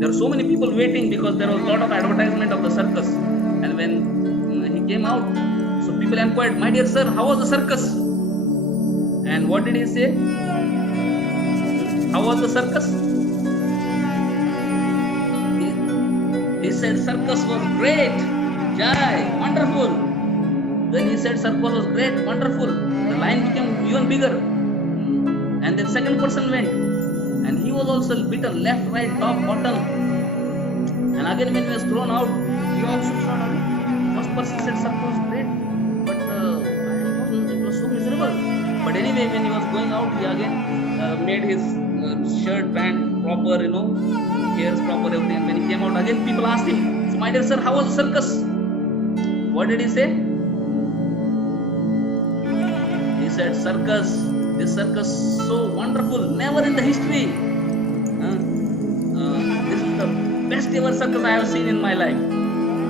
there were so many people waiting because there was a lot of advertisement of the circus. And when he came out, so people inquired, my dear sir, how was the circus? And what did he say? How was the circus? He said circus was great, Jai, wonderful. When he said circus was great, wonderful, the line became even bigger. And then second person went, and he was also beaten left, right, top, bottom. And again when he was thrown out, he also shot out. First person said circus was great, but it was so miserable. But anyway, when he was going out, he again made his shirt, pant proper, hairs proper, everything. And when he came out again, people asked him, so my dear sir, how was the circus? What did he say? said, circus, this circus so wonderful, never in the history. This is the best ever circus I have seen in my life.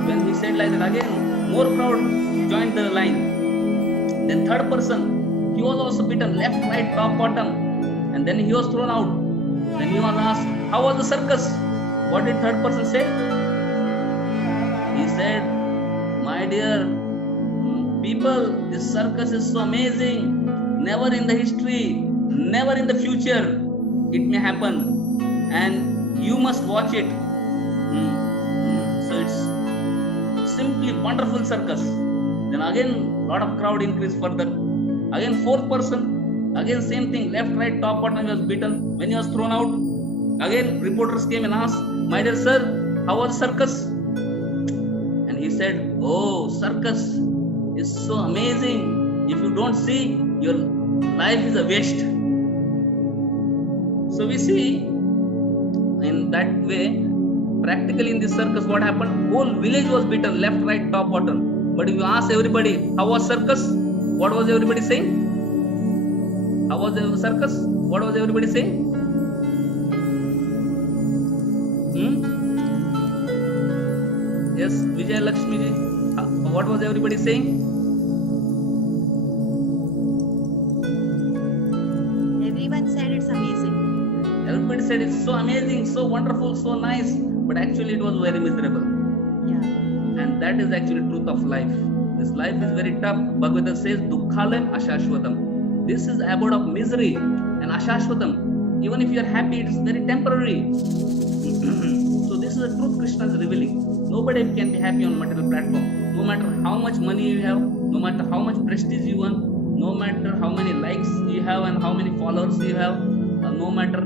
When he said like that, again, more crowd joined the line. Then third person, he was also beaten left, right, top, bottom. And then he was thrown out. Then he was asked, how was the circus? What did third person say? He said, my dear people, this circus is so amazing. Never in the history, never in the future it may happen. And you must watch it. So it's simply wonderful circus. Then again, lot of crowd increased further. Again, fourth person, again same thing, left, right, top, bottom, he was beaten. When he was thrown out, again reporters came and asked, my dear sir, how was the circus? And he said, oh, circus is so amazing. If you don't see, your life is a waste. So we see in that way, practically in this circus, what happened? Whole village was beaten, left, right, top, bottom. But if you ask everybody, how was circus? What was everybody saying? How was the circus? What was everybody saying? Yes, Vijay Lakshmi ji. What was everybody saying? Everyone said it's amazing. Everybody said it's so amazing, so wonderful, so nice. But actually it was very miserable. Yeah. And that is actually truth of life. This life is very tough. Bhagavad Gita says, 𝑑ukkhalayam āshāshvatam. This is abode of misery and ashashvatam. Even if you are happy, it is very temporary. So this is the truth Krishna is revealing. Nobody can be happy on material platform. No matter how much money you have, no matter how much prestige you earn, no matter how many likes you have and how many followers you have, no matter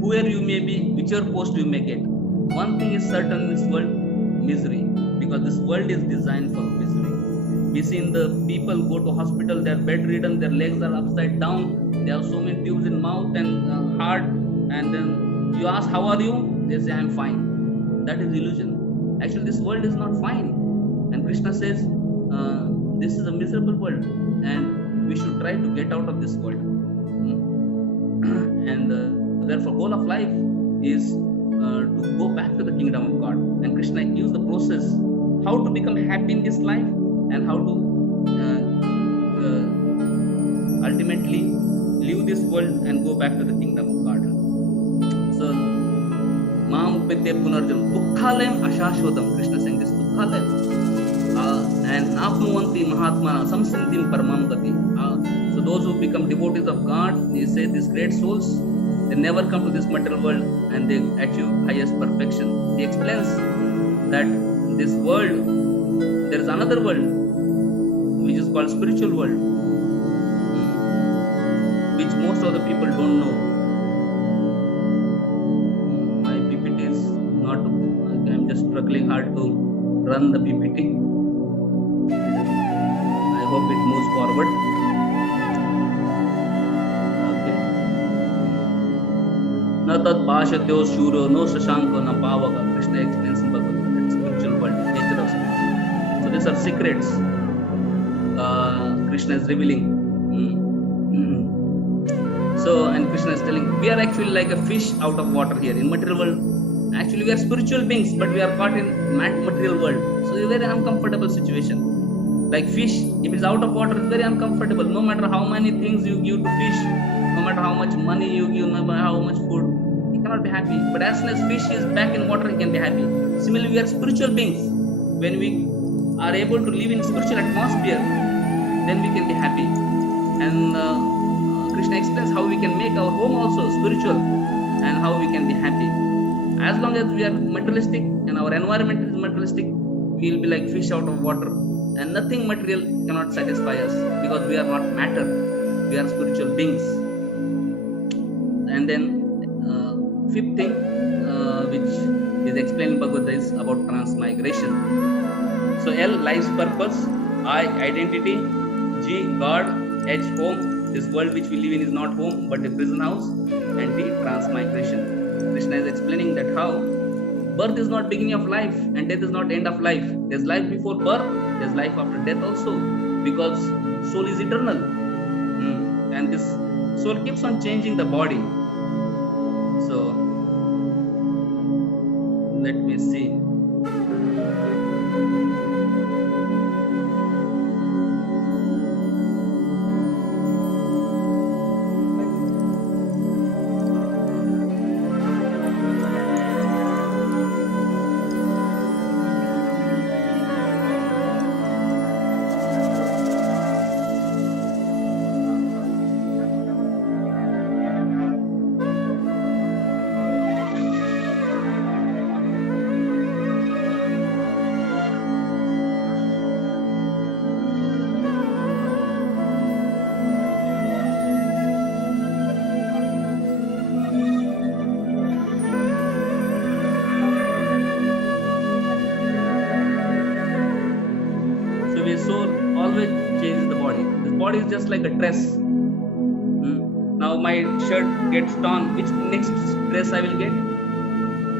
whoever you may be, whichever post you may get. One thing is certain in this world, misery. Because this world is designed for misery. We see the people go to hospital, they are bedridden, their legs are upside down, they have so many tubes in mouth and heart, and then you ask, how are you? They say, I am fine. That is illusion. Actually, this world is not fine. And Krishna says, this is a miserable world and we should try to get out of this world. And therefore, goal of life is to go back to the kingdom of God. And Krishna gives the process how to become happy in this life and how to ultimately leave this world and go back to the kingdom of God. So, Mam Upete Punarjam, 𝑑ukkhalayam āshāshvatam. Krishna saying this, 𝑑ukkhalayam. And Apnuvanti Mahatmana Samsintim Paramam Gati. So those who become devotees of God, they say these great souls, they never come to this material world and they achieve highest perfection. He explains that this world, there is another world which is called spiritual world, which most of the people don't know. My PPT is not, I'm just struggling hard to run the PPT. I hope it moves forward. Na tad pashatyo shuro, no shashanko, na pavaka. Krishna explains in Bhagavad Gita, that spiritual world, nature of spirit. So these are secrets Krishna is revealing. So, and Krishna is telling, we are actually like a fish out of water here in material world. Actually, we are spiritual beings, but we are caught in material world. So, it's a very uncomfortable situation. Like fish, if it's out of water, it's very uncomfortable. No matter how many things you give to fish, no matter how much money you give, no matter how much food, he cannot be happy. But as soon as fish is back in water, he can be happy. Similarly, we are spiritual beings. When we are able to live in spiritual atmosphere, then we can be happy. And Krishna explains how we can make our home also spiritual and how we can be happy. As long as we are materialistic and our environment is materialistic, we will be like fish out of water. And nothing material cannot satisfy us because we are not matter. We are spiritual beings. And then fifth thing which is explained in Bhagavad Gita is about transmigration. So L, life's purpose, I, identity, G, God, H, home. This world which we live in is not home but a prison house. And D, transmigration. Krishna is explaining that how birth is not beginning of life and death is not end of life. There's life before birth, there's life after death also. Because soul is eternal. And this soul keeps on changing the body. So let me see. Soul always changes the body. This body is just like a dress. Now my shirt gets torn. Which next dress I will get?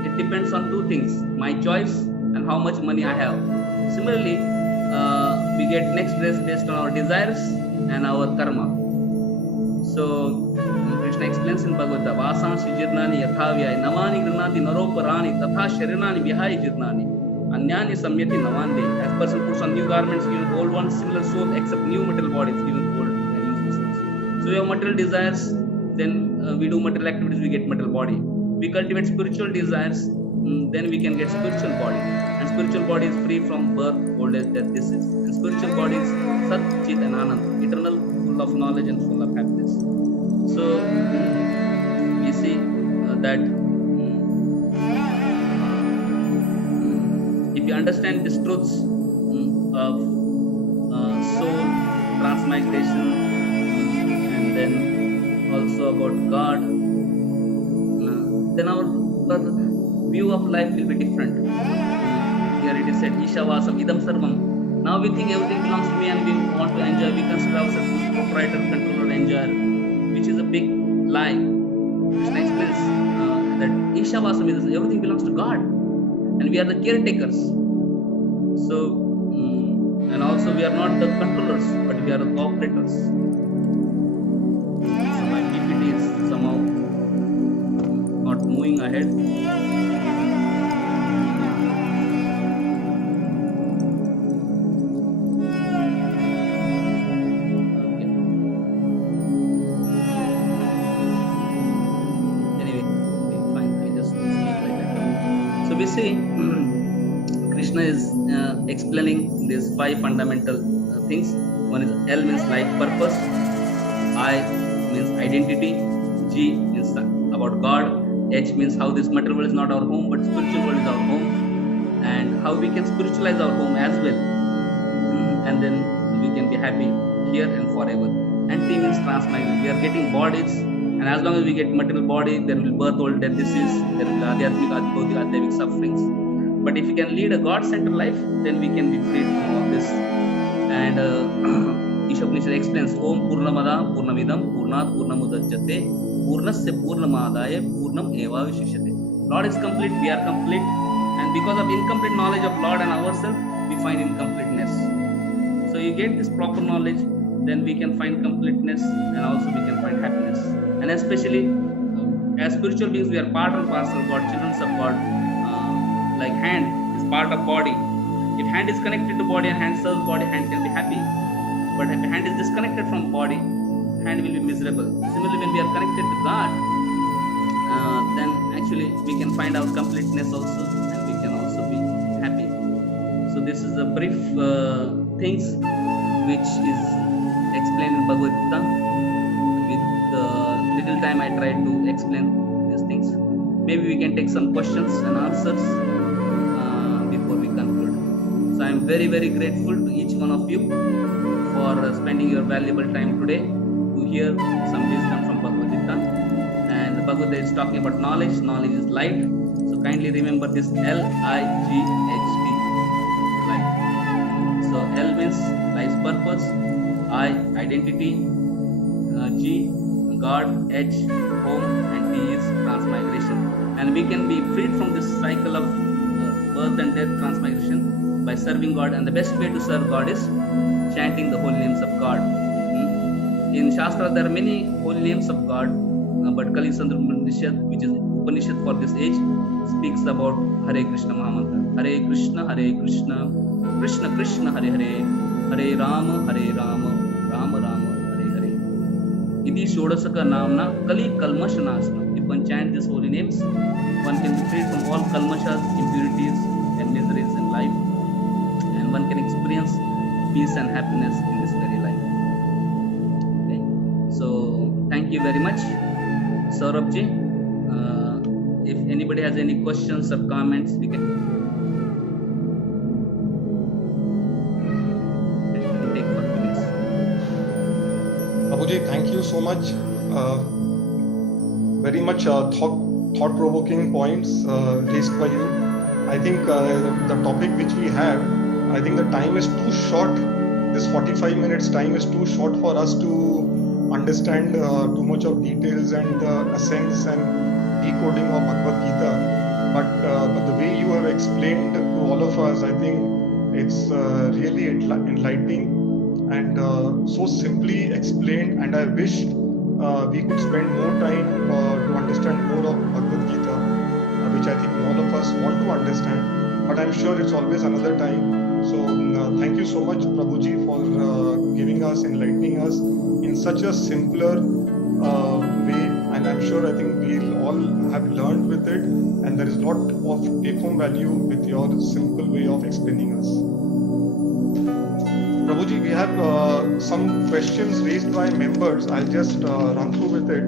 It depends on two things: my choice and how much money I have. Similarly, we get next dress based on our desires and our karma. So Krishna explains in Bhagavad Gita: "Vasansi jirnani yathavyai namani granati naroparani tatha sharinani vihai jirnani." Anyani samyati navande. As person puts on new garments, given old ones, similar soul accept new material bodies, given old and useless ones. So we have material desires, then we do material activities, we get material body. We cultivate spiritual desires, then we can get spiritual body. And spiritual body is free from birth, old age, death, disease. And spiritual body is Sat, Chit and Anand, eternal, full of knowledge and full of happiness. So we see that if you understand these truths of soul, transmigration, and then also about God, then our view of life will be different. Here it is said, Ishavasam idam sarvam. Now we think everything belongs to me and we want to enjoy. We consider ourselves as proprietor, controller, enjoyer, which is a big lie. Krishna explains that Ishavasam is everything belongs to God. And we are the caretakers. So, and also we are not the controllers, but we are the cooperators. So my PPT is somehow not moving ahead. Okay. Anyway, fine. I just speak like that. So we see Krishna is explaining these 5 fundamental things. One is L means life purpose, I means identity, G means about God, H means how this material world is not our home but spiritual world is our home, and how we can spiritualize our home as well, and then we can be happy here and forever. And T means transmigration. We are getting bodies, and as long as we get material body, there will be birth, old, death, disease, there will be 𝑎caryaratna sufferings. But if we can lead a God-centered life, then we can be freed from all this. And Ishopanishad explains, Om Purnamada Purnamidam Purnat Purnamudachyate Purnasya Purnamadaya Purnam Eva Vishishyate. Lord is complete, we are complete. And because of incomplete knowledge of Lord and ourselves, we find incompleteness. So you get this proper knowledge, then we can find completeness and also we can find happiness. And especially as spiritual beings, we are part and parcel of God, children of God. Like hand is part of body. If hand is connected to body and hand serves body, hand can be happy. But if hand is disconnected from body, hand will be miserable. Similarly, when we are connected to God, then actually we can find our completeness also, and we can also be happy. So this is a brief things which is explained in Bhagavad Gita. With little time I tried to explain these things. Maybe we can take some questions and answers before we conclude. So I am very, very grateful to each one of you for spending your valuable time today to hear some wisdom from Bhagavad Gita. And the Bhagavad Gita is talking about knowledge. Knowledge is light. So kindly remember this L-I-G-H-T, light. So L means life's purpose, I, identity, G, God, H, home, and T is transmigration. And we can be freed from this cycle of birth, birth and death, transmigration by serving God. And the best way to serve God is chanting the holy names of God. In Shastra, there are many holy names of God, but Kali Sandra Upanishad, which is Upanishad for this age, speaks about Hare Krishna Mahamantra. Hare Krishna, Krishna Krishna, Hare Hare, Hare Rama, Rama Rama, Hare Hare. Iti Shodasaka Namna Kali Kalmash Nasna. If one chants these holy names, one can be freed from all kalmashas, impurities, and miseries in life, and one can experience peace and happiness in this very life. Okay. So, thank you very much, Saurabh-ji. If anybody has any questions or comments, we can take 5 minutes. Prabhuji, thank you so much. Very much thought-provoking points raised by you. I think the topic which we have, I think the time is too short. This 45 minutes time is too short for us to understand too much of details and the essence and decoding of Bhagavad Gita. But the way you have explained to all of us, I think it's really enlightening and so simply explained. And I wish we could spend more time to understand more of Bhagavad Gita, which I think all of us want to understand. But I'm sure it's always another time. So thank you so much, Prabhuji, for giving us, enlightening us in such a simpler way. And I'm sure I think we'll all have learned with it. And there is a lot of take-home value with your simple way of explaining us. Prabhuji, we have some questions raised by members. I'll just run through with it.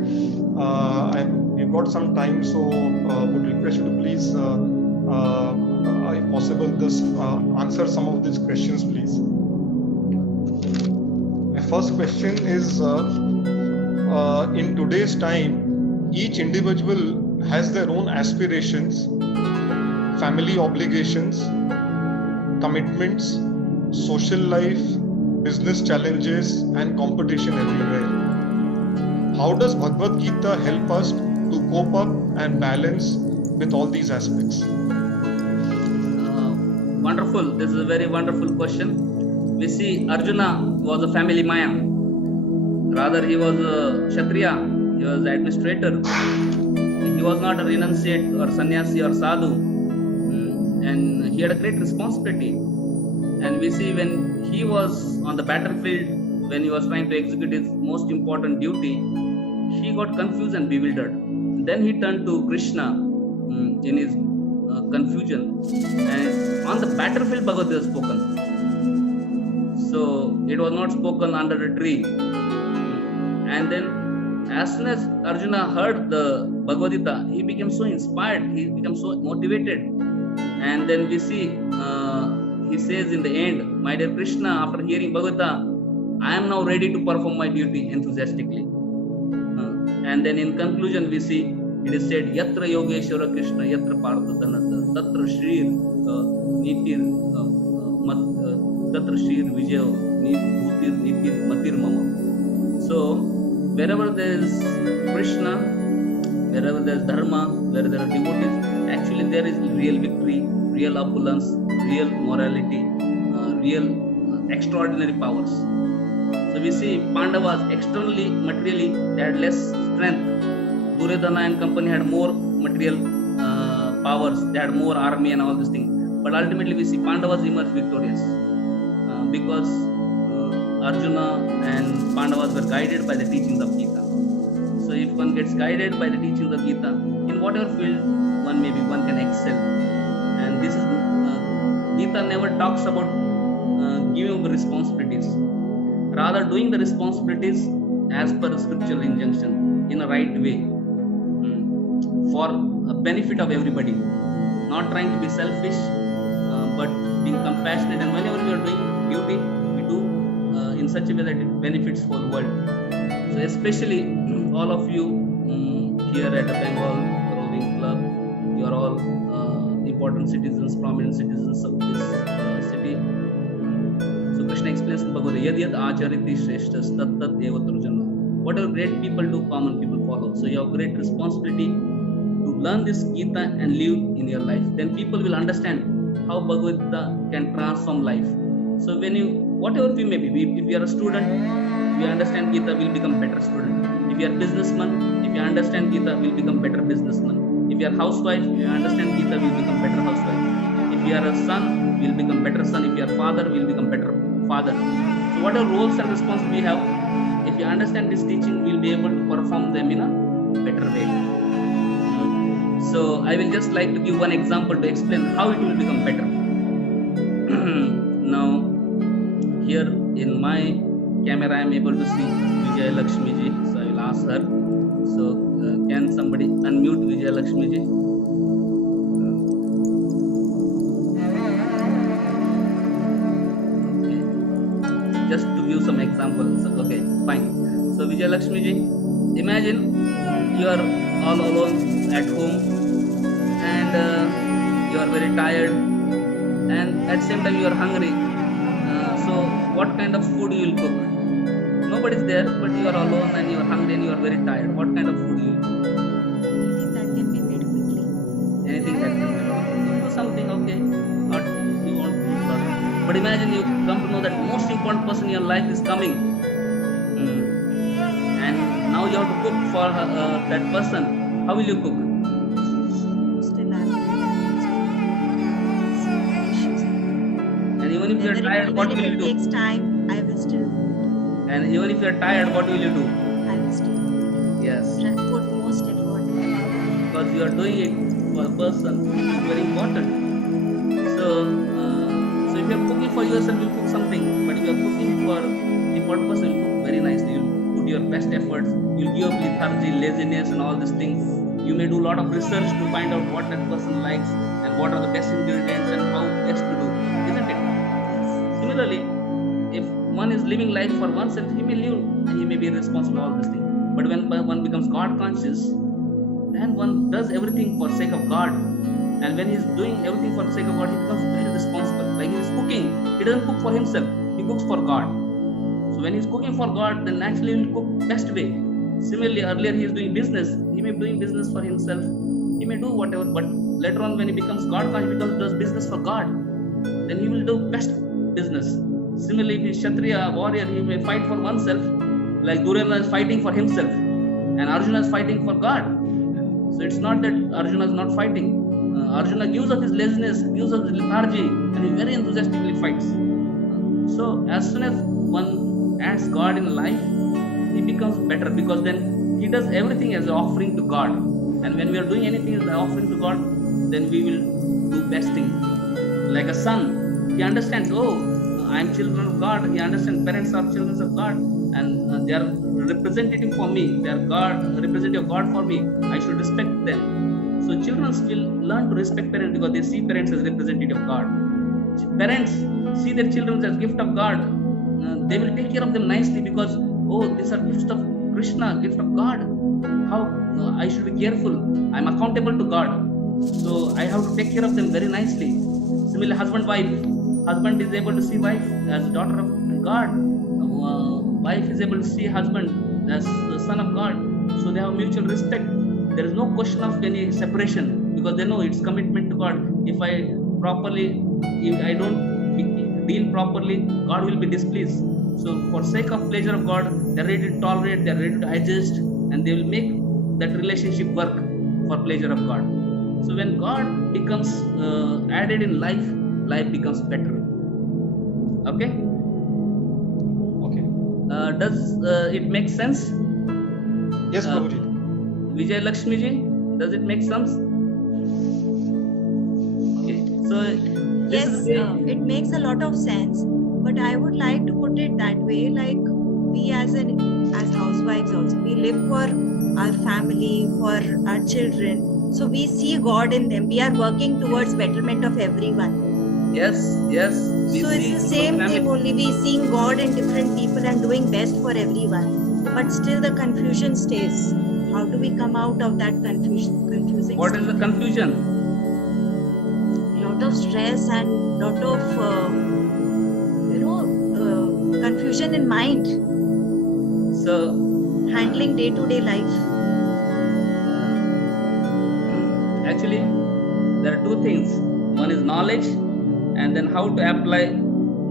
We've got some time, so would request you to please, if possible, just answer some of these questions, please. My first question is, in today's time, each individual has their own aspirations, family obligations, commitments, social life, business challenges, and competition everywhere. How does Bhagavad Gita help us to cope up and balance with all these aspects? Wonderful. This is a very wonderful question. We see Arjuna was a family man. Rather, he was a Kshatriya. He was an administrator. He was not a renunciate or sannyasi or sadhu. And he had a great responsibility. And we see when he was on the battlefield, when he was trying to execute his most important duty, he got confused and bewildered. Then he turned to Krishna in his confusion. And on the battlefield, Bhagavad Gita is spoken. So it was not spoken under a tree. And then as soon as Arjuna heard the Bhagavad Gita, he became so inspired, he became so motivated. And then we see, he says in the end, my dear Krishna, after hearing Bhagavad Gita, I am now ready to perform my duty enthusiastically. And then in conclusion, we see, it is said, Yatra Yogeshwara Krishna, Yatra Partha Dhanata, Tatra Shrir Nitir Tatra Shrir Vijay Bhutir Nitir Matir Mama. So, wherever there is Krishna, wherever there is Dharma, where there are devotees, actually there is real victory, real opulence, real morality, real extraordinary powers. So we see Pandavas externally, materially, they had less strength. Duryodhana and company had more material powers, they had more army and all these things. But ultimately we see Pandavas emerge victorious because Arjuna and Pandavas were guided by the teachings of Gita. So if one gets guided by the teachings of Gita, in whatever field one may be, one can excel. And this is, Gita never talks about giving up responsibilities. Rather doing the responsibilities as per the scriptural injunction in a right way for a benefit of everybody. Not trying to be selfish, but being compassionate. And whenever we are doing duty, we do in such a way that it benefits whole world. So especially all of you here at the Bengal Rowing Club, you are all important citizens, prominent citizens of this city. So Krishna explains in Bhagavad Gita, Yad Yad 𝑎caryaratna tat tat eva tarjana. Whatever great people do, common people follow. So you have great responsibility to learn this Gita and live in your life. Then people will understand how Bhagavad Gita can transform life. So when you, whatever we may be, if you are a student, if you understand Gita, we'll become better student. If you are a businessman, if you understand Gita, we'll become better businessman. If you are housewife, if you understand Gita, we'll become better housewife. If you are a son, we'll become better son. If you are father, we'll become better father. So whatever roles and responsibilities we have, if you understand this teaching, we'll be able to perform them in a better way. So I will just like to give one example to explain how it will become better. Now, here in my camera, I am able to see 𝑉𝐺𝑎𝑙akshmi ji. So I will ask her. So can somebody unmute 𝑉𝐺𝑎𝑙akshmi ji? Okay. Just to give some examples. Okay, fine. So 𝑉𝐺𝑎𝑙akshmi ji, imagine you are all alone at home and you are very tired, and at the same time you are hungry. So what kind of food you will cook? Nobody is there, but you are alone and you are hungry and you are very tired. What kind of food you will cook? Anything that can be made quickly. Anything that can be made. You do something, okay, not you want to, but imagine you come to know that most important person in your life is coming, and now you have to cook for that person. How will you cook? Still I'm issues. And even if you are tired, what will you If it do? takes time, I will still do it. And even if you are tired, what will you do? I will still do it. Yes, Put most effort. because you are doing it for a person who is very important. So if you are cooking for yourself, you cook something. But if you are cooking for important person, you cook very nicely. You put your best efforts. You give up lethargy, laziness, and all these things. You may do a lot of research to find out what that person likes and what are the best ingredients and how best to do, isn't it? Similarly, if one is living life for oneself, he may live and he may be responsible for all these things. But when one becomes God conscious, then one does everything for sake of God. And when he is doing everything for the sake of God, he becomes very responsible. Like he is cooking, he doesn't cook for himself, he cooks for God. So when he is cooking for God, then naturally he will cook best way. Similarly, earlier he is doing business, he may be doing business for himself, he may do whatever, but later on when he becomes God conscious, he does business for God, then he will do best business. Similarly, if he is Kshatriya, warrior, he may fight for oneself, like Duryodhana is fighting for himself, and Arjuna is fighting for God. So it's not that Arjuna is not fighting. Arjuna gives up his laziness, gives up his lethargy, and he very enthusiastically fights. So as soon as one adds God in life, he becomes better, because then he does everything as an offering to God. And when we are doing anything as an offering to God, then we will do best thing. Like a son, he understands, oh, I am children of God. He understands parents are children of God, and they are representative for me. They are God, representative of God for me. I should respect them. So children will learn to respect parents because they see parents as representative of God. Parents see their children as gift of God. They will take care of them nicely because, oh, these are gifts of Krishna, gift of God. How I should be careful. I am accountable to God. So I have to take care of them very nicely. Similarly, husband-wife. Husband is able to see wife as daughter of God. Wife is able to see husband as the son of God. So they have mutual respect. There is no question of any separation because they know it's commitment to God. If I don't deal properly, God will be displeased. So for sake of pleasure of God, they are ready to tolerate, they are ready to adjust, and they will make that relationship work for pleasure of God. So when God becomes added in life, life becomes better. Okay? Okay. Does it make sense? Yes, Prabhuji. 𝑉𝐺𝑎𝑙akshmi ji, does it make sense? Okay. So this Yes, is the it makes a lot of sense. But I would like to put it that way, like we as housewives also, we live for our family, for our children. So we see God in them. We are working towards betterment of everyone. yes. So it's the same thing, only we seeing God in different people and doing best for everyone. But still the confusion stays. How do we come out of that confusing What is the confusion? lot of stress and lot of confusion in mind, So handling day-to-day life. actually, there are two things. One is knowledge, and then how to apply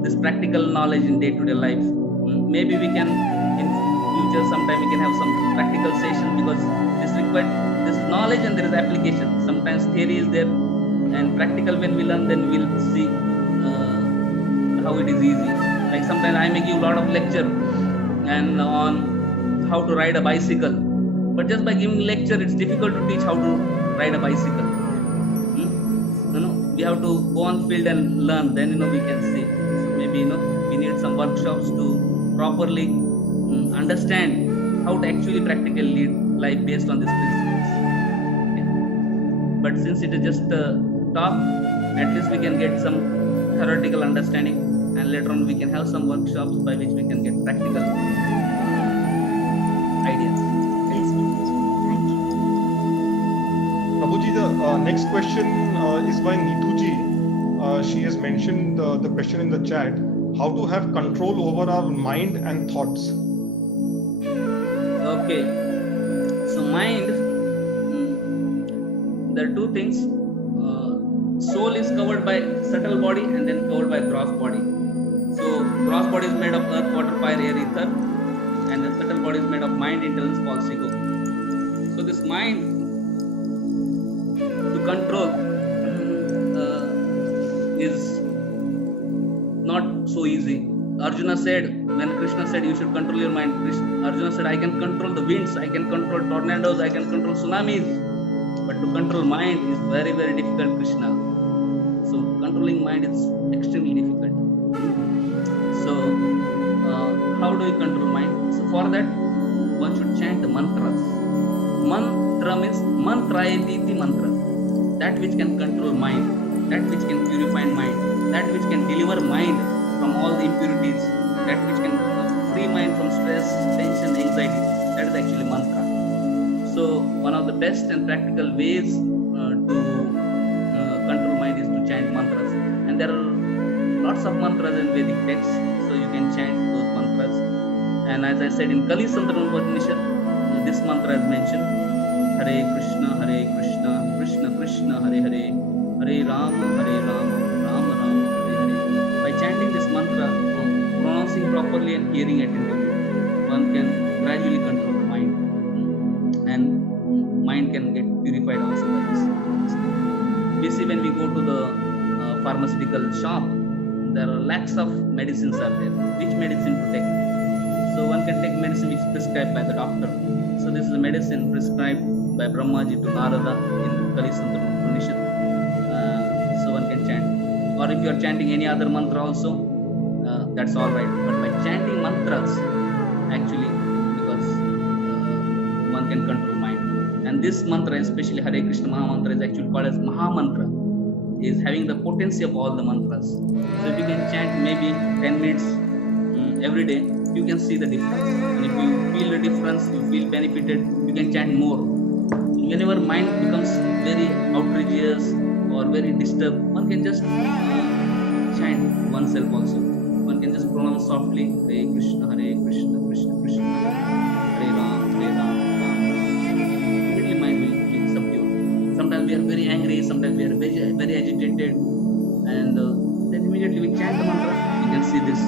this practical knowledge in day-to-day life. Maybe we can, in future, sometime we can have some practical session, because this is knowledge and there is application. Sometimes theory is there, and practical when we learn, then we'll see how it is easy. Like sometimes I may give a lot of lecture and on how to ride a bicycle, but just by giving lecture, it's difficult to teach how to ride a bicycle. We have to go on field and learn, then we can see. So maybe we need some workshops to properly understand how to actually practically lead life based on these principles. Okay? But since it is just talk, at least we can get some theoretical understanding, and later on we can have some workshops by which we can get practical ideas. Yes, thank you. Prabhuji, the next question is by Neetuji. She has mentioned the question in the chat: how to have control over our mind and thoughts? Okay, so mind, there are two things. Soul is covered by subtle body and then covered by gross body. So gross body is made of earth, water, fire, air, ether, and the subtle body is made of mind, intelligence, pulse, ego. So this mind to control is not so easy. Arjuna said, when Krishna said you should control your mind, Arjuna said, I can control the winds, I can control tornadoes, I can control tsunamis, but to control mind is very, very difficult, Krishna. So controlling mind is extremely difficult. So how do you control mind? So for that, one should chant the mantras. Mantra means mantrayati mantra, that which can control mind, that which can purify mind, that which can deliver mind from all the impurities, that which can free mind from stress, tension, anxiety. That is actually mantra. So one of the best and practical ways to control mind is to chant mantras. And there are lots of mantras in Vedic texts, so you can chant those mantras. And as I said in 𝘼𝙘𝙖𝙧𝙖, this mantra is mentioned: Hare Krishna, Krishna Krishna, Hare Hare, Hare Rama, Rama Rama, Hare Hare. By chanting this mantra, pronouncing properly and hearing attentively, one can gradually control the mind, and mind can get purified also by this. We see when we go to the pharmaceutical shop, there are lakhs of medicines are there. Which medicine to take? So one can take medicine which is prescribed by the doctor. So this is a medicine prescribed by Brahmaji to Narada in 𝘼𝙘𝙖𝙧𝙖. So one can chant. Or if you are chanting any other mantra also, that's all right. But by chanting mantras, actually, because one can control mind. And this mantra, especially Hare Krishna Maha Mantra, is actually called as Maha Mantra, is having the potency of all the mantras. So if you can chant maybe 10 minutes every day, you can see the difference. And if you feel the difference, you feel benefited, you can chant more. Whenever mind becomes very outrageous or very disturbed, one can just chant oneself also. One can just pronounce softly Hare Krishna, Krishna Krishna, Hare Ram, Ram Ram. Immediately mind will get subdued. Sometimes we are very angry, sometimes we are very agitated, and then immediately we chant the mantra, you can see this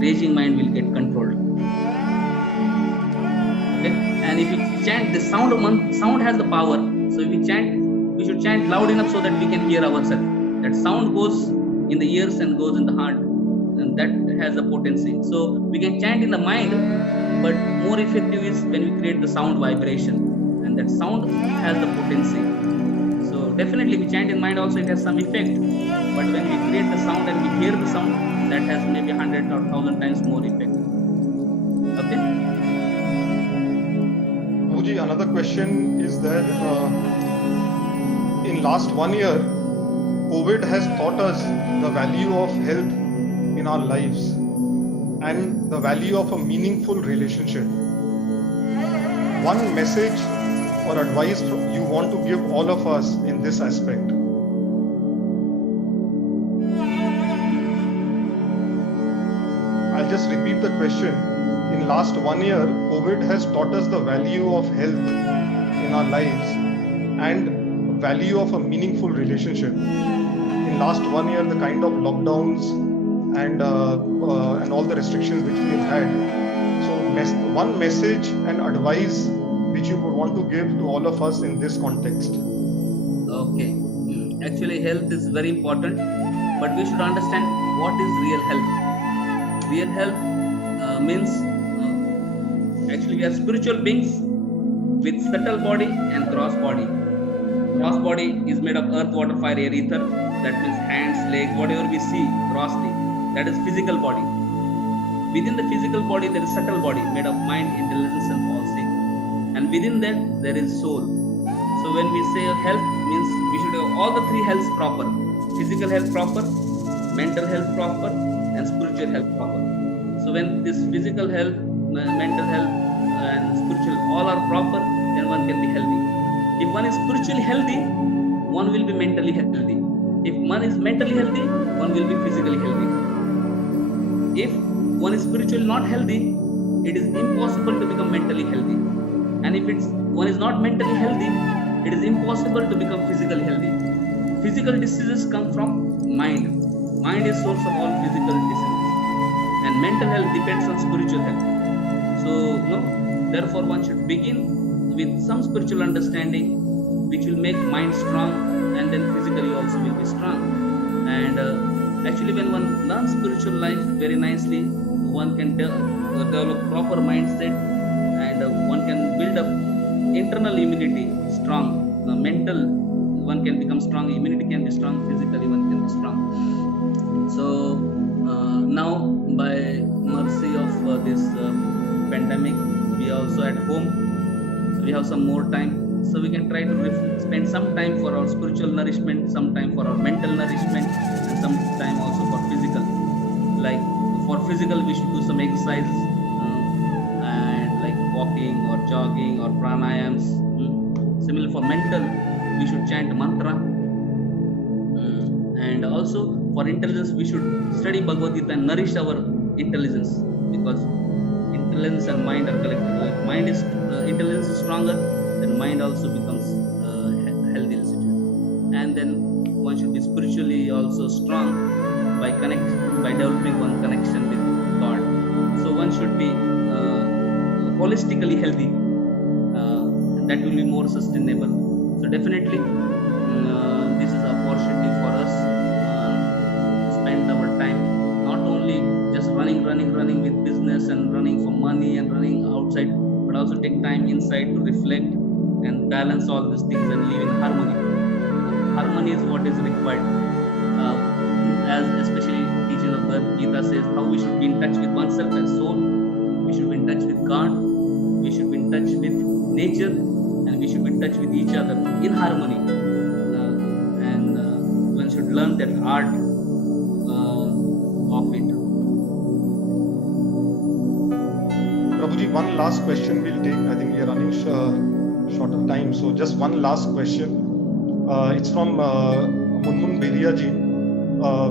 raging mind will get controlled. Okay? And if you chant, the sound has the power. So if we chant, we should chant loud enough so that we can hear ourselves. That sound goes in the ears and goes in the heart, and that has the potency. So we can chant in the mind, but more effective is when we create the sound vibration, and that sound has the potency. So definitely we chant in mind also, it has some effect, but when we create the sound and we hear the sound, that has maybe 100 or 1000 times more effect. Okay? Guruji, another question is that in last 1 year, COVID has taught us the value of health in our lives and the value of a meaningful relationship. One message or advice you want to give all of us in this aspect? I'll just repeat the question. In last 1 year, COVID has taught us the value of health in our lives and value of a meaningful relationship. In last 1 year, the kind of lockdowns and all the restrictions which we've had. So one message and advice which you would want to give to all of us in this context. Okay. Actually, health is very important, but we should understand what is real health. Real health means actually we are spiritual beings with subtle body and gross body. Gross body is made of earth, water, fire, air, ether. That means hands, legs, whatever we see grossly. That is physical body. Within the physical body, there is subtle body made of mind, intelligence, and policy. And within that, there is soul. So when we say health, means we should have all the three healths proper: physical health proper, mental health proper, and spiritual health proper. So when this physical health, mental health, and spiritual all are proper, then one can be healthy. If one is spiritually healthy, one will be mentally healthy. If one is mentally healthy, one will be physically healthy. If one is spiritually not healthy, it is impossible to become mentally healthy. And if one is not mentally healthy, it is impossible to become physically healthy. Physical diseases come from mind. Mind is source of all physical diseases. And mental health depends on spiritual health. So, therefore one should begin with some spiritual understanding which will make mind strong, and then physically also will be strong. And actually when one learns spiritual life very nicely, one can develop proper mindset, and one can build up internal immunity strong. Mental one can become strong, immunity can be strong, physically one can be strong. So now by mercy of this pandemic, we are also at home, so we have some more time, so we can try to spend some time for our spiritual nourishment, some time for our mental nourishment, and some time also for physical. Like for physical, we should do some exercise, and like walking or jogging or pranayams. Similar for mental, we should chant mantra. And also for intelligence, we should study Bhagavad Gita and nourish our intelligence, because intelligence and mind are connected. If mind is intelligence is stronger, then mind also becomes healthy. And then one should be spiritually also strong by developing one connection with God. So one should be holistically healthy. That will be more sustainable. So definitely this is an opportunity for us to spend our time not only just running with business and running for money and running outside, but also take time inside to reflect and balance all these things and live in harmony. Harmony is what is required, as especially teaching of Bhagavad Gita says how we should be in touch with oneself as soul, we should be in touch with God, we should be in touch with nature, and we should be in touch with each other in harmony. And one should learn that art of it. Prabhuji, one last question we'll take. I think we are running short of time. So just one last question. It's from Munmun Bedia ji.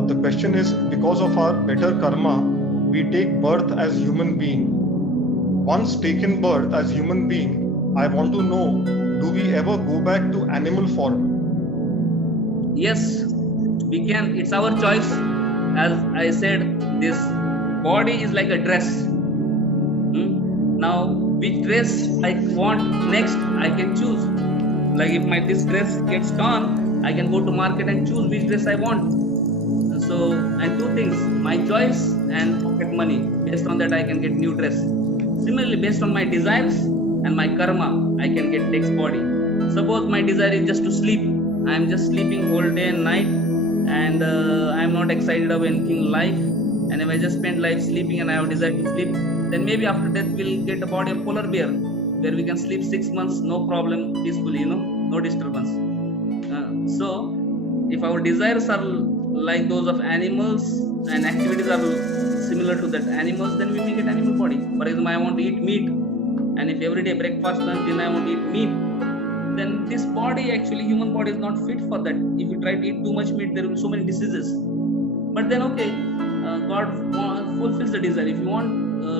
The question is, because of our better karma, we take birth as human being. Once taken birth as human being, I want to know, do we ever go back to animal form? Yes, we can. It's our choice. As I said, this body is like a dress. Now, which dress I want next, I can choose. Like if this dress gets torn, I can go to market and choose which dress I want. So, and two things, my choice and pocket money. Based on that, I can get new dress. Similarly, based on my desires and my karma, I can get next body. Suppose my desire is just to sleep. I am just sleeping whole day and night, and I am not excited of anything in life. And if I just spend life sleeping and I have desire to sleep, then maybe after death we'll get a body of polar bear, where we can sleep 6 months, no problem, peacefully, no disturbance. So, if our desires are like those of animals and activities are similar to that animals, then we may get animal body. For example, I want to eat meat, and if every day breakfast, lunch, dinner I want to eat meat, then this body, actually human body is not fit for that. If you try to eat too much meat, there will be so many diseases. But then okay, God fulfills the desire. If you want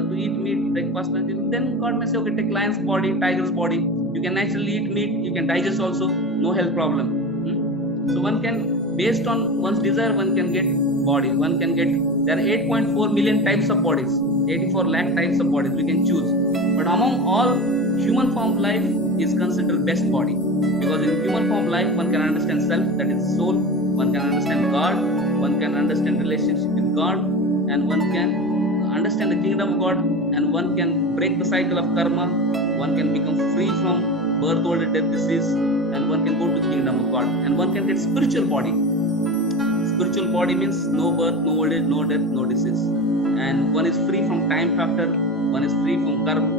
to eat meat, breakfast, lunch, dinner, then God may say, okay, take lion's body, tiger's body. You can naturally eat meat, you can digest also, no health problem. So one can based on one's desire, one can get body. One can get, there are 8.4 million types of bodies, 84 lakh types of bodies we can choose. But among all, human form life is considered best body, because in human form life one can understand self, that is soul, one can understand God, one can understand relationship with God, and one can understand the kingdom of God, and one can break the cycle of karma, one can become free from birth, old age, death, disease, and one can go to the kingdom of God, and one can get spiritual body. Spiritual body means no birth, no old age, no death, no disease, and one is free from time factor, one is free from karma,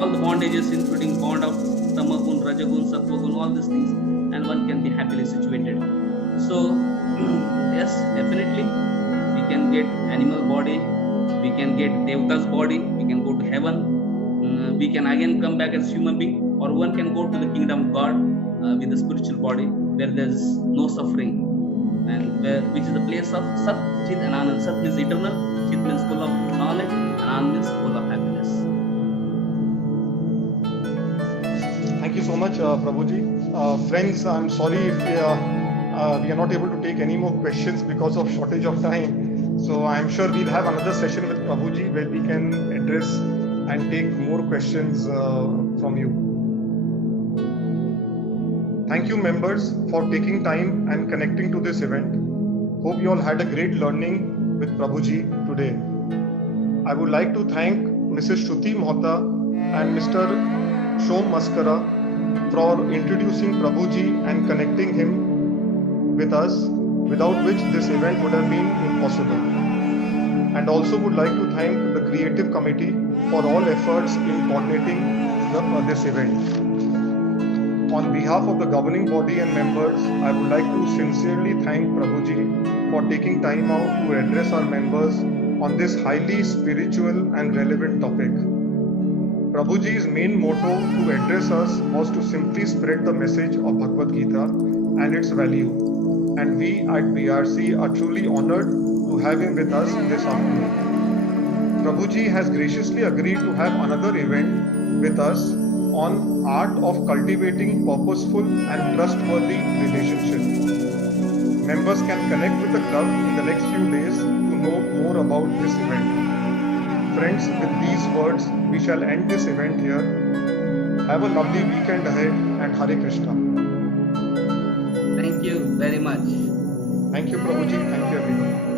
all the bondages, including bond of tamagun, rajagun, sattvagun, all these things, and one can be happily situated. So yes, definitely we can get animal body, we can get devta's body, we can go to heaven, we can again come back as human being, or one can go to the kingdom of God with the spiritual body where there is no suffering, and which is the place of Sat, Chit and Anand. Sat means eternal, Chit means full of knowledge, and Anand means full of happiness. Thank you so much, Prabhuji. Friends, I'm sorry if we are not able to take any more questions because of shortage of time. So I'm sure we'll have another session with Prabhuji where we can address and take more questions from you. Thank you, members, for taking time and connecting to this event. Hope you all had a great learning with Prabhuji today. I would like to thank Mrs. Shruti Mohta and Mr. Shom Maskara for introducing Prabhuji and connecting him with us, without which this event would have been impossible. And also would like to thank the Creative Committee for all efforts in coordinating this event. On behalf of the governing body and members, I would like to sincerely thank Prabhuji for taking time out to address our members on this highly spiritual and relevant topic. Prabhuji's main motto to address us was to simply spread the message of Bhagavad Gita and its value. And we at BRC are truly honored to have him with us this afternoon. Prabhuji has graciously agreed to have another event with us on art of cultivating purposeful and trustworthy relationships. Members can connect with the club in the next few days to know more about this event. Friends, with these words, we shall end this event here. Have a lovely weekend ahead and Hare Krishna. Thank you very much. Thank you, Prabhuji. Thank you, everyone.